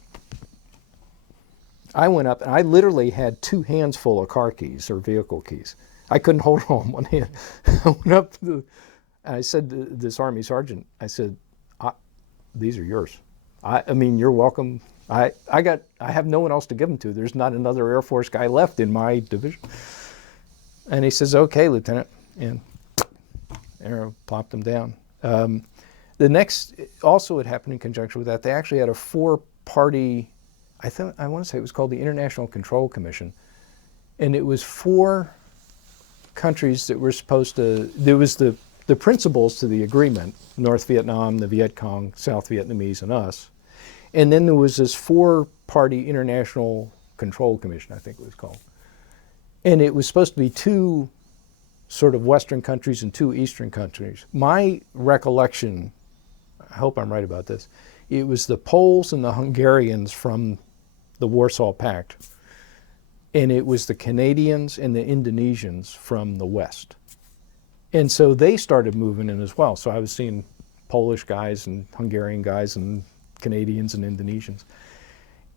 I went up and I literally had 2 hands full of car keys or vehicle keys. I couldn't hold it all in one hand. I went up and I said to this Army sergeant, I said, these are yours. I mean, you're welcome. I have no one else to give them to. There's not another Air Force guy left in my division. And he says, okay, Lieutenant, and plopped them down. The next, also it happened in conjunction with that, they actually had a 4-party, I want to say it was called the International Control Commission, and it was 4 countries that were supposed to, there was the principles to the agreement, North Vietnam, the Viet Cong, South Vietnamese, and us. And then there was this 4-party International Control Commission, I think it was called. And it was supposed to be 2 sort of Western countries and 2 Eastern countries. My recollection, I hope I'm right about this, it was the Poles and the Hungarians from the Warsaw Pact, and it was the Canadians and the Indonesians from the West. And so they started moving in as well. So I was seeing Polish guys and Hungarian guys and Canadians and Indonesians.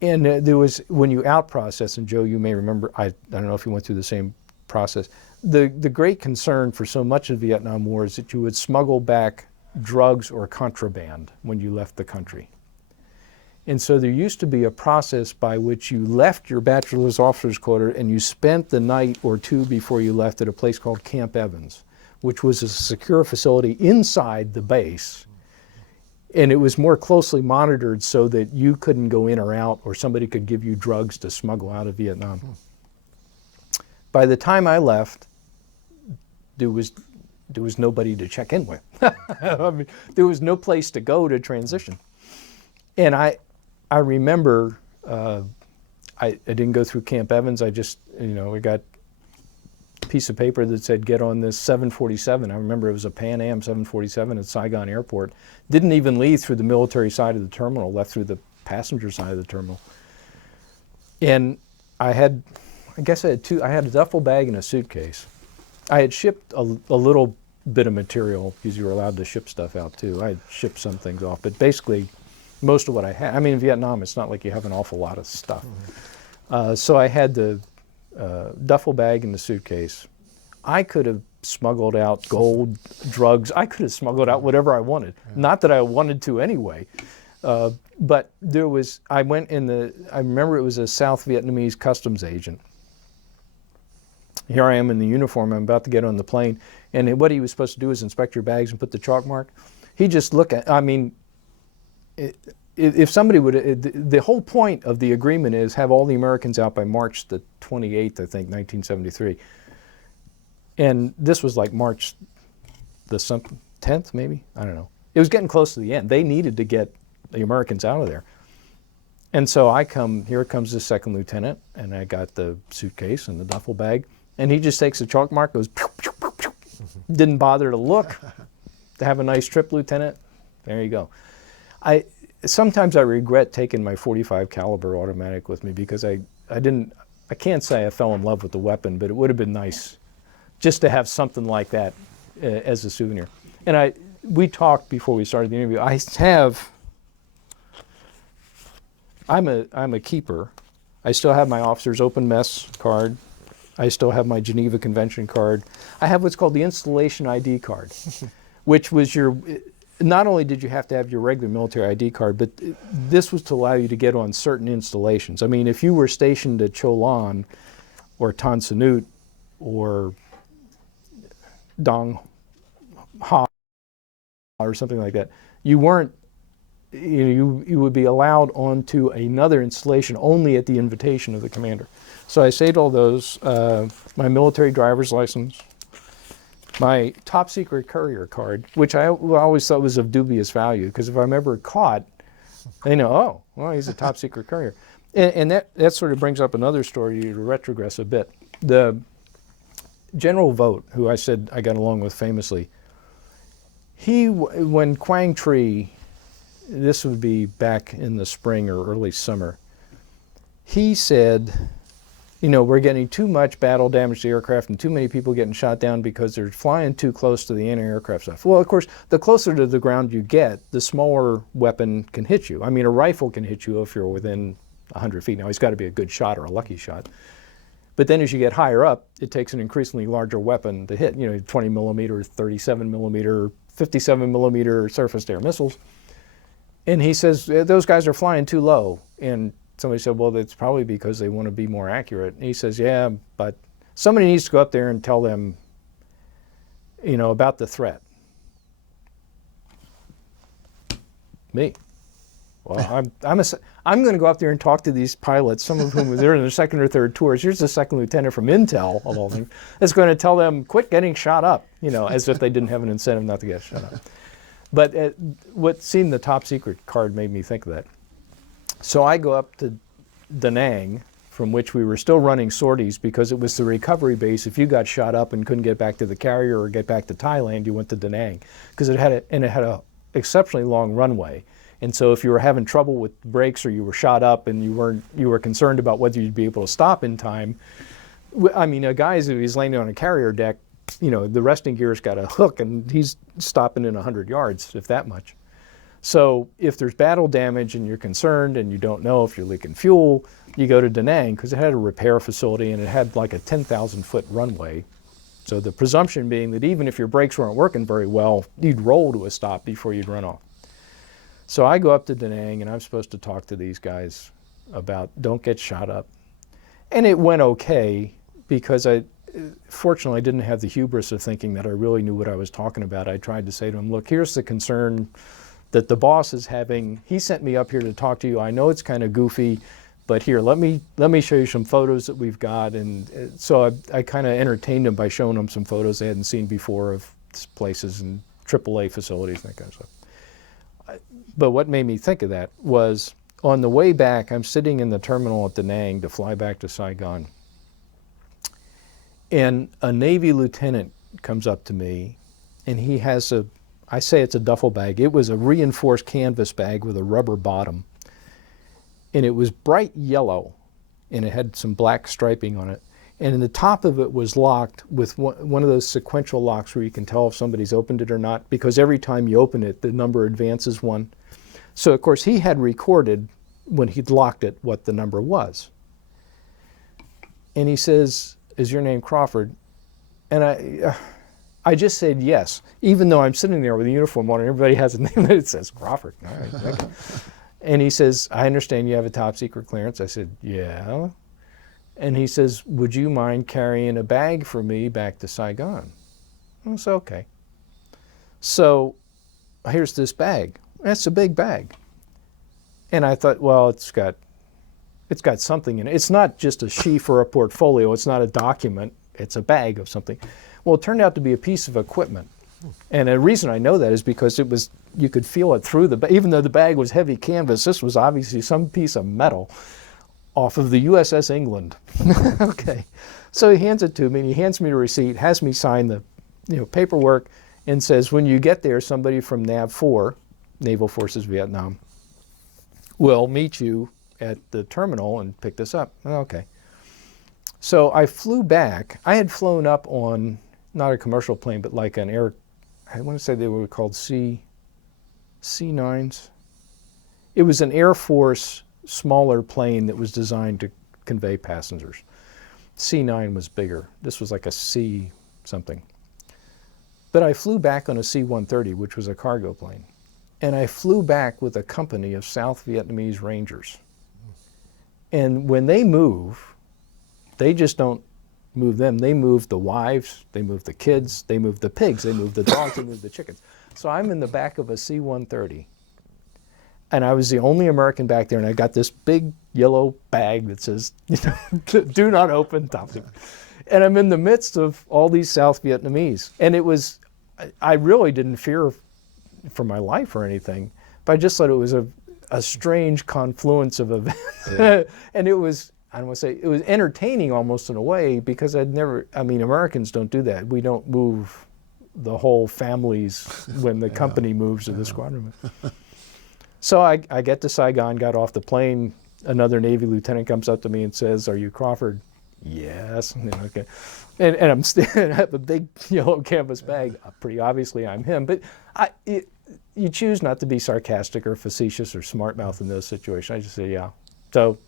And there was, when you out-process, and Joe, you may remember, I don't know if you went through the same process, the great concern for so much of the Vietnam War is that you would smuggle back drugs or contraband when you left the country. And so there used to be a process by which you left your bachelor's officer's quarter and you spent the night or 2 before you left at a place called Camp Evans, which was a secure facility inside the base. And it was more closely monitored so that you couldn't go in or out, or somebody could give you drugs to smuggle out of Vietnam. By the time I left, there was nobody to check in with. I mean, there was no place to go to transition. And I remember I didn't go through Camp Evans. I just, I got a piece of paper that said, get on this 747. I remember it was a Pan Am 747 at Saigon Airport. Didn't even leave through the military side of the terminal, left through the passenger side of the terminal. And I had a duffel bag and a suitcase. I had shipped a little bit of material, because you were allowed to ship stuff out too. I had shipped some things off, but basically most of what I had, I mean, in Vietnam, it's not like you have an awful lot of stuff. Mm-hmm. So I had the duffel bag and the suitcase. I could have smuggled out gold, drugs. I could have smuggled out whatever I wanted. Yeah. Not that I wanted to anyway. But there was, I remember it was a South Vietnamese customs agent. Here I am in the uniform, I'm about to get on the plane, and what he was supposed to do is inspect your bags and put the chalk mark. He just looked at, if somebody would, the whole point of the agreement is have all the Americans out by March the 28th, I think, 1973. And this was like March the 10th, maybe? I don't know. It was getting close to the end. They needed to get the Americans out of there. And so here comes the second lieutenant, and I got the suitcase and the duffel bag, and he just takes the chalk mark, goes, pew, pew, pew, pew. Didn't bother to look. Have a nice trip, Lieutenant. There you go. Sometimes I regret taking my .45 caliber automatic with me, because I can't say I fell in love with the weapon, but it would have been nice just to have something like that as a souvenir. And we talked before we started the interview. I'm a keeper. I still have my officer's open mess card. I still have my Geneva Convention card. I have what's called the installation ID card, which was not only did you have to have your regular military ID card, but this was to allow you to get on certain installations. I mean, if you were stationed at Cholan or Tan Son Nhut or Dong Ha or something like that, you weren't, you would be allowed onto another installation only at the invitation of the commander. So I saved all those, my military driver's license, my top secret courier card, which I always thought was of dubious value, because if I'm ever caught, they know, oh, well, he's a top secret courier. And that sort of brings up another story to retrogress a bit. The General Vogt, who I said I got along with famously, when Quang Tri, this would be back in the spring or early summer, he said, you know, we're getting too much battle damage to aircraft and too many people getting shot down because they're flying too close to the anti-aircraft stuff. Well, of course, the closer to the ground you get, the smaller weapon can hit you. I mean, a rifle can hit you if you're within 100 feet. Now, he's got to be a good shot or a lucky shot. But then as you get higher up, it takes an increasingly larger weapon to hit, you know, 20 millimeter, 37 millimeter, 57 millimeter surface-to-air missiles. And he says, those guys are flying too low. And somebody said, well, that's probably because they want to be more accurate. And he says, yeah, but somebody needs to go up there and tell them, you know, about the threat. Me. Well, I'm going to go up there and talk to these pilots, some of whom are in their second or third tours. Here's the second lieutenant from Intel, of all things, that's going to tell them, quit getting shot up, you know, as if they didn't have an incentive not to get shot up. But what seemed the top secret card made me think of that. So I go up to Da Nang, from which we were still running sorties because it was the recovery base. If you got shot up and couldn't get back to the carrier or get back to Thailand, you went to Da Nang, because it had a exceptionally long runway. And so if you were having trouble with brakes or you were shot up and you were concerned about whether you'd be able to stop in time, I mean, a guy, if he's landing on a carrier deck, you know, the resting gear's got a hook and he's stopping in 100 yards, if that much. So if there's battle damage and you're concerned and you don't know if you're leaking fuel, you go to Da Nang, because it had a repair facility and it had like a 10,000 foot runway. So the presumption being that even if your brakes weren't working very well, you'd roll to a stop before you'd run off. So I go up to Da Nang and I'm supposed to talk to these guys about don't get shot up. And it went okay, because fortunately I didn't have the hubris of thinking that I really knew what I was talking about. I tried to say to them, look, here's the concern that the boss is having. He sent me up here to talk to you. I know it's kind of goofy, but here, let me show you some photos that we've got. And so I kind of entertained them by showing them some photos they hadn't seen before of places and AAA facilities and that kind of stuff. But what made me think of that was, on the way back, I'm sitting in the terminal at Da Nang to fly back to Saigon. And a Navy lieutenant comes up to me, and he has I say it's a duffel bag. It was a reinforced canvas bag with a rubber bottom. And it was bright yellow, and it had some black striping on it. And in the top of it was locked with one of those sequential locks where you can tell if somebody's opened it or not, because every time you open it, the number advances one. So, of course, he had recorded when he'd locked it what the number was. And he says, is your name Crawford? And I just said yes, even though I'm sitting there with a uniform on and everybody has a name that says Crawford. All right, okay. And he says, I understand you have a top secret clearance. I said, yeah. And he says, would you mind carrying a bag for me back to Saigon? I said, okay. So here's this bag. That's a big bag. And I thought, well, it's got something in it. It's not just a sheaf or a portfolio. It's not a document. It's a bag of something. Well, it turned out to be a piece of equipment. And the reason I know that is because you could feel it through even though the bag was heavy canvas, this was obviously some piece of metal off of the USS England. Okay. So he hands it to me, and he hands me a receipt, has me sign the paperwork, and says, when you get there, somebody from NAV 4, Naval Forces Vietnam, will meet you at the terminal and pick this up. Okay. So I flew back. I had flown up on, not a commercial plane, but like an I want to say they were called C9s. It was an Air Force smaller plane that was designed to convey passengers. C9 was bigger. This was like a C something. But I flew back on a C-130, which was a cargo plane. And I flew back with a company of South Vietnamese Rangers. And when they move, they just don't move them. They move the wives, they move the kids, they move the pigs, they move the dogs, they move the chickens. So I'm in the back of a C-130. And I was the only American back there, and I got this big yellow bag that says, do not open, top secret. And I'm in the midst of all these South Vietnamese. And it was, I really didn't fear for my life or anything, but I just thought it was a strange confluence of events. Yeah. And it was, I don't want to say, it was entertaining almost in a way, because Americans don't do that. We don't move the whole families when the company moves or the squadron moves. So I get to Saigon, got off the plane. Another Navy lieutenant comes up to me and says, "Are you Crawford?" Yes. Okay. And I'm standing at the big yellow canvas bag. Pretty obviously I'm him. But you choose not to be sarcastic or facetious or smart mouth in those situations. I just say, yeah. So,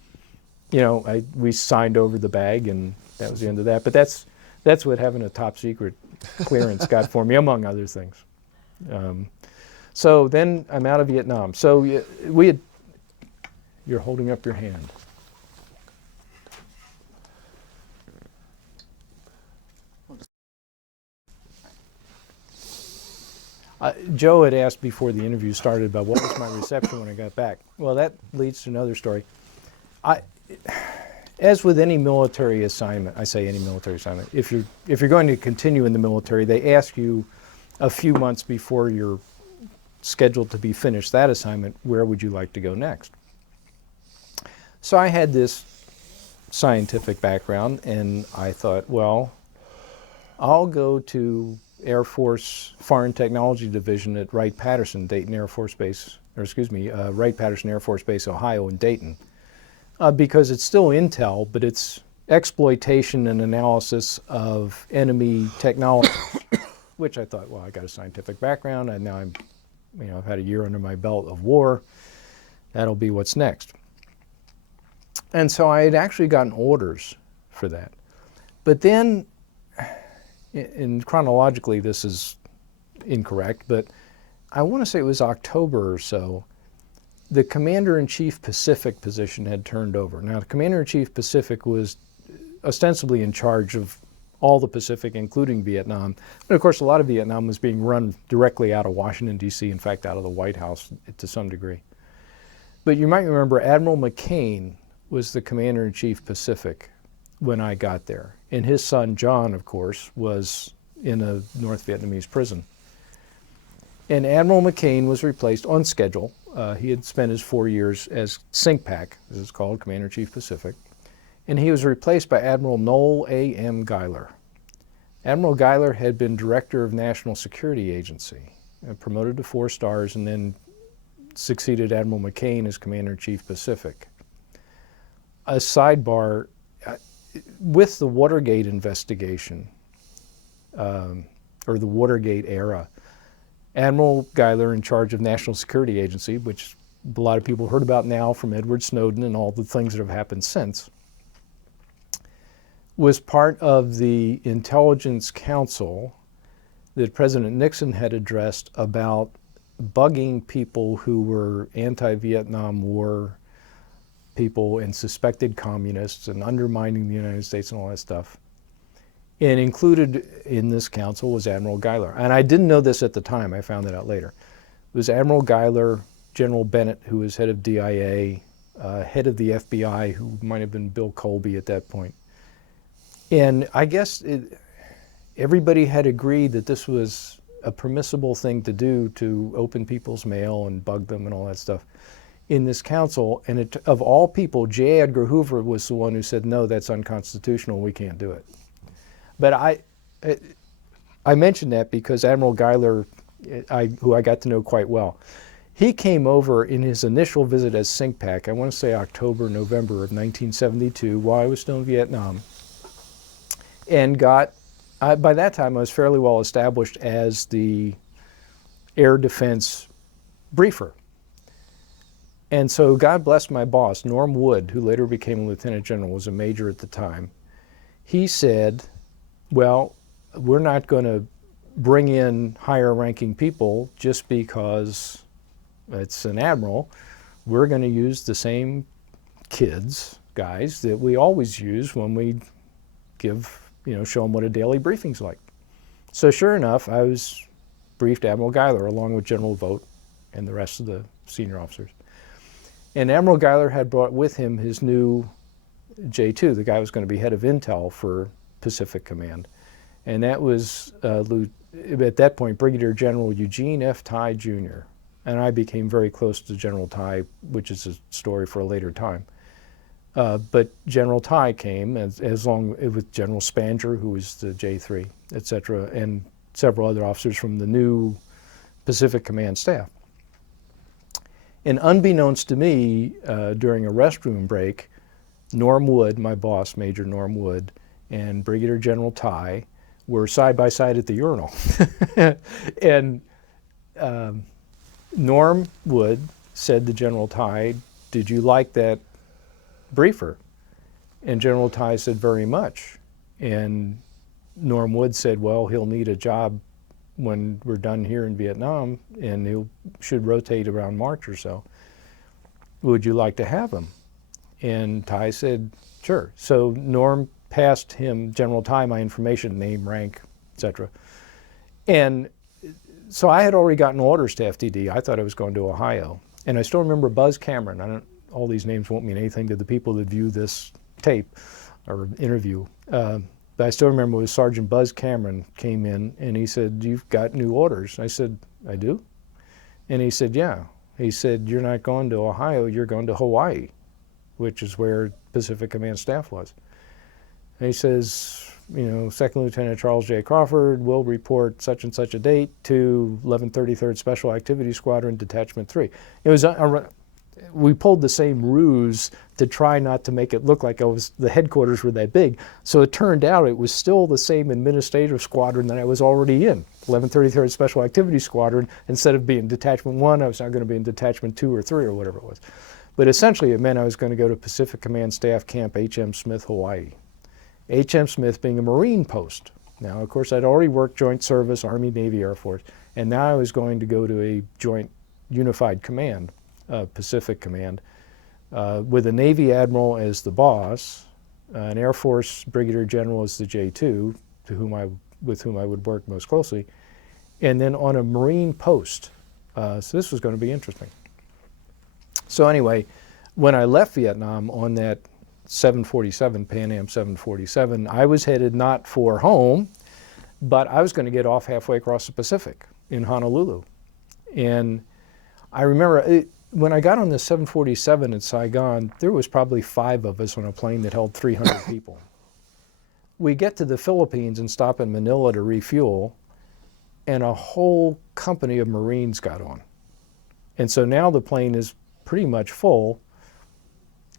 we signed over the bag, and that was the end of that. But that's what having a top secret clearance got for me, among other things. So then I'm out of Vietnam. So you're holding up your hand. Joe had asked before the interview started about what was my reception when I got back. Well, that leads to another story. As with any military assignment, I say any military assignment, if you're going to continue in the military, they ask you a few months before you're scheduled to be finished that assignment, where would you like to go next? So I had this scientific background, and I thought, well, I'll go to Air Force Foreign Technology Division at Wright-Patterson, Dayton Air Force Base, Wright-Patterson Air Force Base, Ohio in Dayton, because it's still intel, but it's exploitation and analysis of enemy technology, which I thought, well, I got a scientific background, and now I've had a year under my belt of war. That'll be what's next. And so I had actually gotten orders for that. But then, and chronologically this is incorrect, but I want to say it was October or so, the Commander-in-Chief Pacific position had turned over. Now, the Commander-in-Chief Pacific was ostensibly in charge of all the Pacific, including Vietnam. But of course, a lot of Vietnam was being run directly out of Washington, D.C., in fact, out of the White House to some degree. But you might remember Admiral McCain was the Commander-in-Chief Pacific when I got there. And his son, John, of course, was in a North Vietnamese prison. And Admiral McCain was replaced on schedule. He had spent his 4 years as CINCPAC, as it's called, Commander-in-Chief Pacific. And he was replaced by Admiral Noel A.M. Geiler. Admiral Geiler had been Director of National Security Agency, promoted to 4 stars, and then succeeded Admiral McCain as Commander-in-Chief Pacific. A sidebar, with the Watergate investigation, or the Watergate era, Admiral Geiler, in charge of National Security Agency, which a lot of people heard about now from Edward Snowden and all the things that have happened since, was part of the Intelligence Council that President Nixon had addressed about bugging people who were anti-Vietnam War people and suspected communists and undermining the United States and all that stuff. And included in this council was Admiral Geiler. And I didn't know this at the time, I found it out later. It was Admiral Geiler, General Bennett, who was head of DIA, head of the FBI, who might have been Bill Colby at that point. And I guess everybody had agreed that this was a permissible thing to do, to open people's mail and bug them and all that stuff in this council. And of all people, J. Edgar Hoover was the one who said, no, that's unconstitutional, we can't do it. But I mentioned that because Admiral Geiler, who I got to know quite well, he came over in his initial visit as CINCPAC, I want to say October, November of 1972, while I was still in Vietnam, and by that time I was fairly well established as the air defense briefer. And so God bless my boss, Norm Wood, who later became a lieutenant general, was a major at the time. He said, well, we're not going to bring in higher ranking people just because it's an admiral. We're going to use the same guys that we always use when we show them what a daily briefing's like. So sure enough, I was briefed Admiral Guyler along with General Vogt and the rest of the senior officers. And Admiral Guyler had brought with him his new J2, the guy who was going to be head of intel for Pacific Command. And that was, at that point, Brigadier General Eugene F. Tye, Jr. And I became very close to General Tye, which is a story for a later time. But General Tye came, as long with General Spanger, who was the J3, et cetera, and several other officers from the new Pacific Command staff. And unbeknownst to me, during a restroom break, Norm Wood, my boss, Major Norm Wood, and Brigadier General Tye were side by side at the urinal. And Norm Wood said to General Tye, "Did you like that briefer?" And General Tye said, "Very much." And Norm Wood said, "Well, he'll need a job when we're done here in Vietnam, and he should rotate around March or so. Would you like to have him?" And Tye said, "Sure." So Norm passed him, General Tye, my information, name, rank, etc. And so I had already gotten orders to FTD. I thought I was going to Ohio. And I still remember Buzz Cameron. All these names won't mean anything to the people that view this tape or interview. But I still remember when Sergeant Buzz Cameron came in and he said, "You've got new orders." I said, "I do?" And he said, "Yeah." He said, "You're not going to Ohio, you're going to Hawaii," which is where Pacific Command staff was. And he says, Second Lieutenant Charles J. Crawford will report such and such a date to 1133rd Special Activity Squadron, Detachment 3. It was we pulled the same ruse to try not to make it look like the headquarters were that big. So it turned out it was still the same administrative squadron that I was already in, 1133rd Special Activity Squadron. Instead of being Detachment 1, I was now going to be in Detachment 2 or 3 or whatever it was. But essentially it meant I was going to go to Pacific Command Staff Camp H.M. Smith, Hawaii. H.M. Smith being a Marine post. Now, of course, I'd already worked Joint Service, Army, Navy, Air Force, and now I was going to go to a Joint Unified Command, Pacific Command, with a Navy Admiral as the boss, an Air Force Brigadier General as the J2, with whom I would work most closely, and then on a Marine post. So this was going to be interesting. So anyway, when I left Vietnam on that 747, Pan Am 747, I was headed not for home, but I was going to get off halfway across the Pacific in Honolulu. And I remember when I got on the 747 in Saigon, there was probably 5 of us on a plane that held 300 people. We get to the Philippines and stop in Manila to refuel, and a whole company of Marines got on. And so now the plane is pretty much full,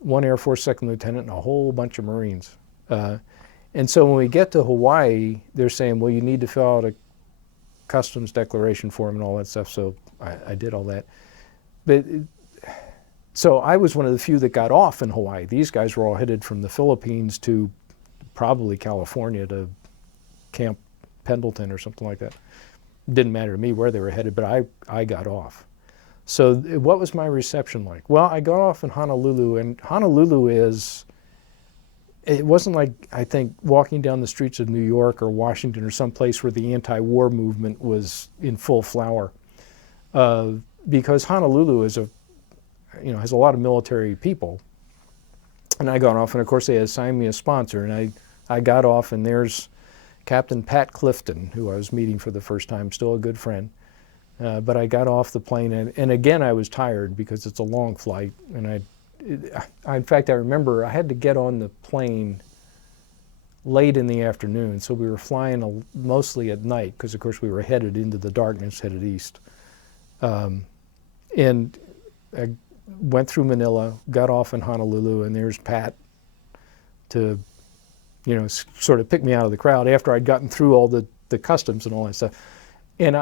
1 Air Force Second Lieutenant and a whole bunch of Marines. And so when we get to Hawaii, they're saying, well, you need to fill out a customs declaration form and all that stuff. So I did all that. But so I was one of the few that got off in Hawaii. These guys were all headed from the Philippines to probably California to Camp Pendleton or something like that. It didn't matter to me where they were headed, but I got off. So what was my reception like? Well, I got off in Honolulu, and Honolulu it wasn't like, I think, walking down the streets of New York or Washington or someplace where the anti-war movement was in full flower. Because Honolulu has a lot of military people. And I got off, and of course they had assigned me a sponsor, and I got off, and there's Captain Pat Clifton, who I was meeting for the first time, still a good friend. But I got off the plane, and again I was tired because it's a long flight, and in fact I remember I had to get on the plane late in the afternoon, so we were flying mostly at night because of course we were headed into the darkness, headed east. And I went through Manila, got off in Honolulu, and there's Pat to sort of pick me out of the crowd after I'd gotten through all the customs and all that stuff. And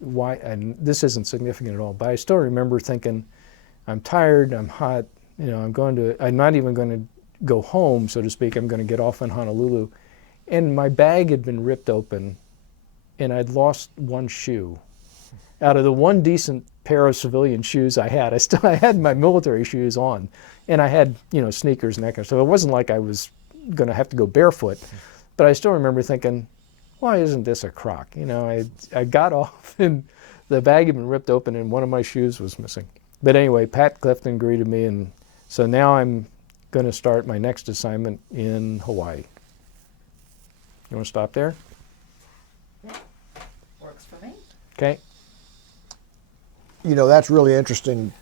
why, and this isn't significant at all, but I still remember thinking, I'm tired, I'm hot, I'm not even going to go home, so to speak. I'm going to get off in Honolulu. And my bag had been ripped open, and I'd lost one shoe. Out of the one decent pair of civilian shoes I had, I had my military shoes on, and I had, sneakers and that kind of stuff. So it wasn't like I was going to have to go barefoot, but I still remember thinking, why isn't this a crock? I got off, and the bag had been ripped open, and one of my shoes was missing. But anyway, Pat Clifton greeted me, and so now I'm going to start my next assignment in Hawaii. You want to stop there? Yeah, works for me. Okay. That's really interesting